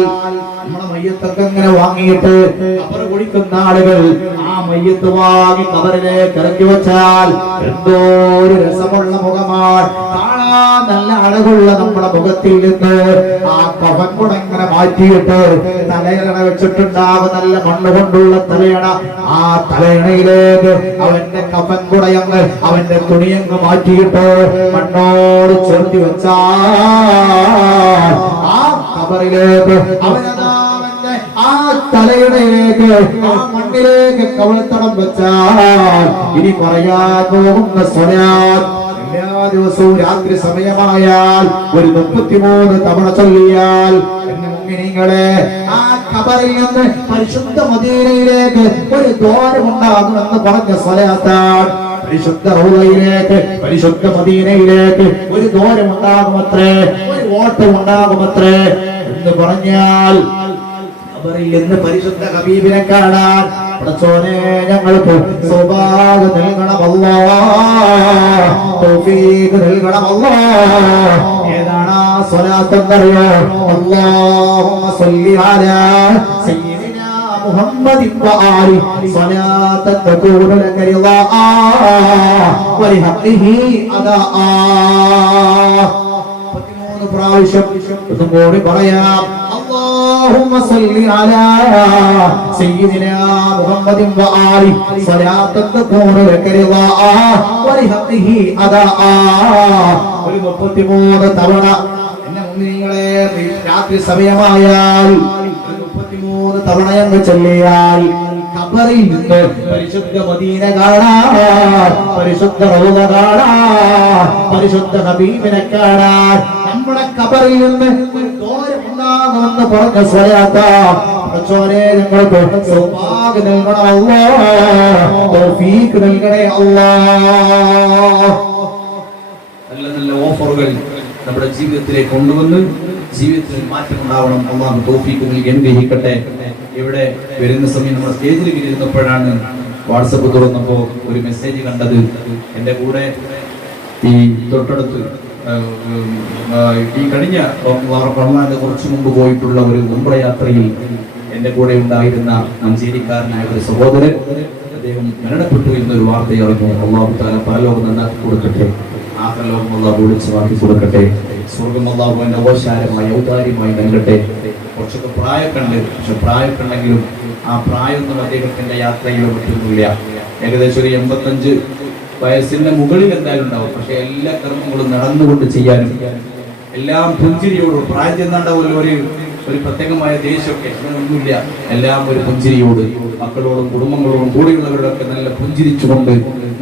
നമ്മളെ മയ്യത്തൊക്കെ ഇങ്ങനെ വാങ്ങിയിട്ട് ഖബർ കുടിക്കുന്ന ആളുകൾ ആ മയ്യത്ത് വാങ്ങി ഖബറിലേക്ക് ഇറക്കി വെച്ചാൽ എന്തോ ഒരു രസമുള്ള മുഖമാണ് കാണാൻ, നല്ല അഴകുള്ള നമ്മുടെ മുഖത്തിൽ നിന്ന് ആ കഫൻ കൂടെ ഇങ്ങനെ മാറ്റിയിട്ട് തലയണ വെച്ചിട്ടുണ്ടാകും, നല്ല മണ്ണ് കൊണ്ടുള്ള തലയണ. ആ തലയണയിലേക്ക് അവന്റെ കഫൻ കുടയങ്ങ് അവന്റെ തുണിയങ്ങ് മാറ്റിയിട്ട് മണ്ണോട് ചേർത്തി വെച്ചാൽ ആ ഖബറിലേക്ക് അവനതാ ആ തലയുടെയിലേക്ക് ആ മണ്ണിലേക്ക് കവളത്തടം വെച്ചാൽ ഇനി പറയാൻ പോകുന്ന സ്വലാത്ത് എല്ലാ ദിവസവും രാത്രി സമയമായാൽ ഒരു 33 തവണ ചൊല്ലിയാൽ എന്നെ മുഅ്മിനീങ്ങളെ ആ ഖബറിൽ നിന്ന് പരിശുദ്ധ മദീനയിലേക്ക് ഒരു ദ്വാരമുണ്ടാകുമെന്ന് പറഞ്ഞ സ്വലാത്താണ്. പരിശുദ്ധ റൗളയിലേക്ക്, പരിശുദ്ധ മദീനയിലേക്ക് ഒരു ദ്വാരമുണ്ടാകുമത്രേ, ഒരു ഓട്ടമുണ്ടാകുമത്രേ എന്ന് പറഞ്ഞാൽ എന്ന് പരിശുദ്ധ ഹബീബിനെ കാണാൻ പടച്ചോനെ ഞങ്ങൾക്ക് സൗഭാഗ്യം നൽകണം അല്ലാഹ്, തൗഫീഖ് നൽകണം അല്ലാഹ്. ഏതാണ് ആ സ്വലാത്ത് എന്നറിയോ? അല്ലാഹുമ്മ സ്വല്ലി അലാ സയ്യിദിനാ മുഹമ്മദിൻ വആലി സ്വലാത്തൻ തകൂനു ലക റിളാഅ വലിഹഖിഹി അദാഅ. 13 പ്രാവശ്യം ഒന്നും കൂടി പറയാം. اللهم صل على سيدنا محمد وآله صلاة تكون لك رضاء ولحقه أداء. ഒരു 33 തവണ എന്നെ മുഅ്മിനീങ്ങളെ രാത്രി സമയമായാൽ 33 തവണ എന്ന് ചൊല്ലിയാൽ ഖബറിൽ നിന്ന് പരിശുദ്ധ മദീന കാണാൻ, പരിശുദ്ധ റൗള കാണാൻ, പരിശുദ്ധ ഹബീബിനെ കാണാൻ നമ്മുടെ ഖബറിൽ നിന്ന് ഒരു ദ്വാരമുണ്ടാകുമെന്ന് പറഞ്ഞ സ്വലാത്ത്. പടച്ചോനെ ഞങ്ങൾക്ക് സൗഭാഗ്യം നൽകണേ അല്ലാഹ്, തൗഫീഖ് നൽകണേ അല്ലാഹ്. നല്ല നല്ല ഓഫറുകൾ നമ്മുടെ ജീവിതത്തിലേക്ക് കൊണ്ടുവന്ന് ജീവിതത്തിൽ മാറ്റം ഉണ്ടാവണം. അല്ലാഹു തൗഫീഖ് നൽകി അനുഗ്രഹിക്കട്ടെ. ഇവിടെ വരുന്ന സമയം നമ്മൾ സ്റ്റേജിൽ ഇരുന്നപ്പോഴാണ് വാട്സപ്പ് തുറന്നപ്പോൾ ഒരു മെസ്സേജ് കണ്ടത്. എൻ്റെ കൂടെ ഈ തൊട്ടടുത്ത് ഈ കഴിഞ്ഞ റമദാനിന് കുറച്ചു മുമ്പ് പോയിട്ടുള്ള ഒരു ഉംറ യാത്രയിൽ എൻ്റെ കൂടെ ഉണ്ടായിരുന്ന മഞ്ചേരിക്കാരനായ ഒരു സഹോദരൻ അദ്ദേഹം മരണപ്പെട്ടു എന്നൊരു വാർത്ത അറിഞ്ഞു. അല്ലാഹു തആല പരലോകം നന്നാക്കി കൊടുക്കട്ടെ, ആഗ്രലോകം അല്ലാഹു വിളിച്ചുമാക്കി കൊടുക്കട്ടെ. സ്വർഗം അല്ലാഹു അവന്റെ ഓശാരമായി ഔദാര്യമായി നൽകട്ടെ. കുറച്ചൊക്കെ പ്രായമൊക്കെ ഉണ്ട്, പക്ഷെ പ്രായമൊക്കെ ഉണ്ടെങ്കിലും ആ പ്രായമൊന്നും അദ്ദേഹത്തിന്റെ യാത്രയിലോ മറ്റൊന്നുമില്ല. ഏകദേശം ഒരു 85 വയസ്സിന്റെ മുകളിൽ എന്തായാലും ഉണ്ടാവും. പക്ഷെ എല്ലാ കർമ്മങ്ങളും നടന്നുകൊണ്ട് ചെയ്യാനും എല്ലാം പുഞ്ചിരിയോടും, പ്രായം ചെന്നാണ്ടാവുമല്ലോ ഒരു പ്രത്യേകമായ ദേശമൊക്കെ, അങ്ങനെയൊന്നുമില്ല. എല്ലാം ഒരു പുഞ്ചിരിയോട്, മക്കളോടും കുടുംബങ്ങളോടും കൂടെയുള്ളവരോടൊക്കെ നല്ല പുഞ്ചിരിച്ചുകൊണ്ട്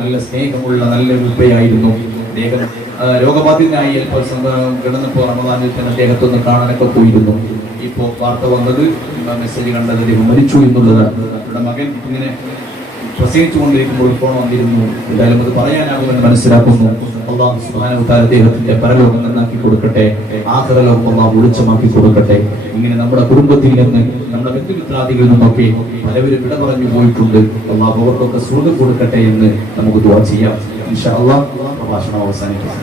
നല്ല സ്നേഹമുള്ള നല്ല ഉപ്പയായിരുന്നു അദ്ദേഹം. രോഗബാധിതനായി കിടന്നപ്പോൾ റമദാനിൽ തന്നെ അദ്ദേഹത്തെ ഒന്ന് കാണാനൊക്കെ പോയിരുന്നു. ഇപ്പോ വാർത്ത വന്നത്, മെസ്സേജ് കണ്ടത് അദ്ദേഹം മരിച്ചു എന്നുള്ളതാണ്. അവരുടെ മകൻ ഇങ്ങനെ പ്രസംഗിച്ചു കൊണ്ടിരിക്കുമ്പോൾ ഫോൺ വന്നിരുന്നു. എന്തായാലും അത് പറയാനാകുമെന്ന് മനസ്സിലാക്കുന്നു. അല്ലാഹു സുബ്ഹാനഹു വ തആല അദ്ദേഹത്തിന്റെ പരലോകം നന്നാക്കി കൊടുക്കട്ടെ, ആഖിറലോകം അല്ലാഹു വെളിച്ചമാക്കി കൊടുക്കട്ടെ. ഇങ്ങനെ നമ്മുടെ കുടുംബത്തിൽ നിന്ന്, നമ്മുടെ ബന്ധുമിത്രാദികളിൽ നിന്നൊക്കെ പലവരും വിട പറഞ്ഞു പോയിട്ടുണ്ട്. അല്ലാഹു അവർക്കൊക്കെ സ്വർഗ്ഗം കൊടുക്കട്ടെ എന്ന് നമുക്ക് ദുആ ചെയ്യാം. ഇൻഷാ അല്ലാഹ് പ്രഭാഷണം അവസാനിപ്പിക്കാം.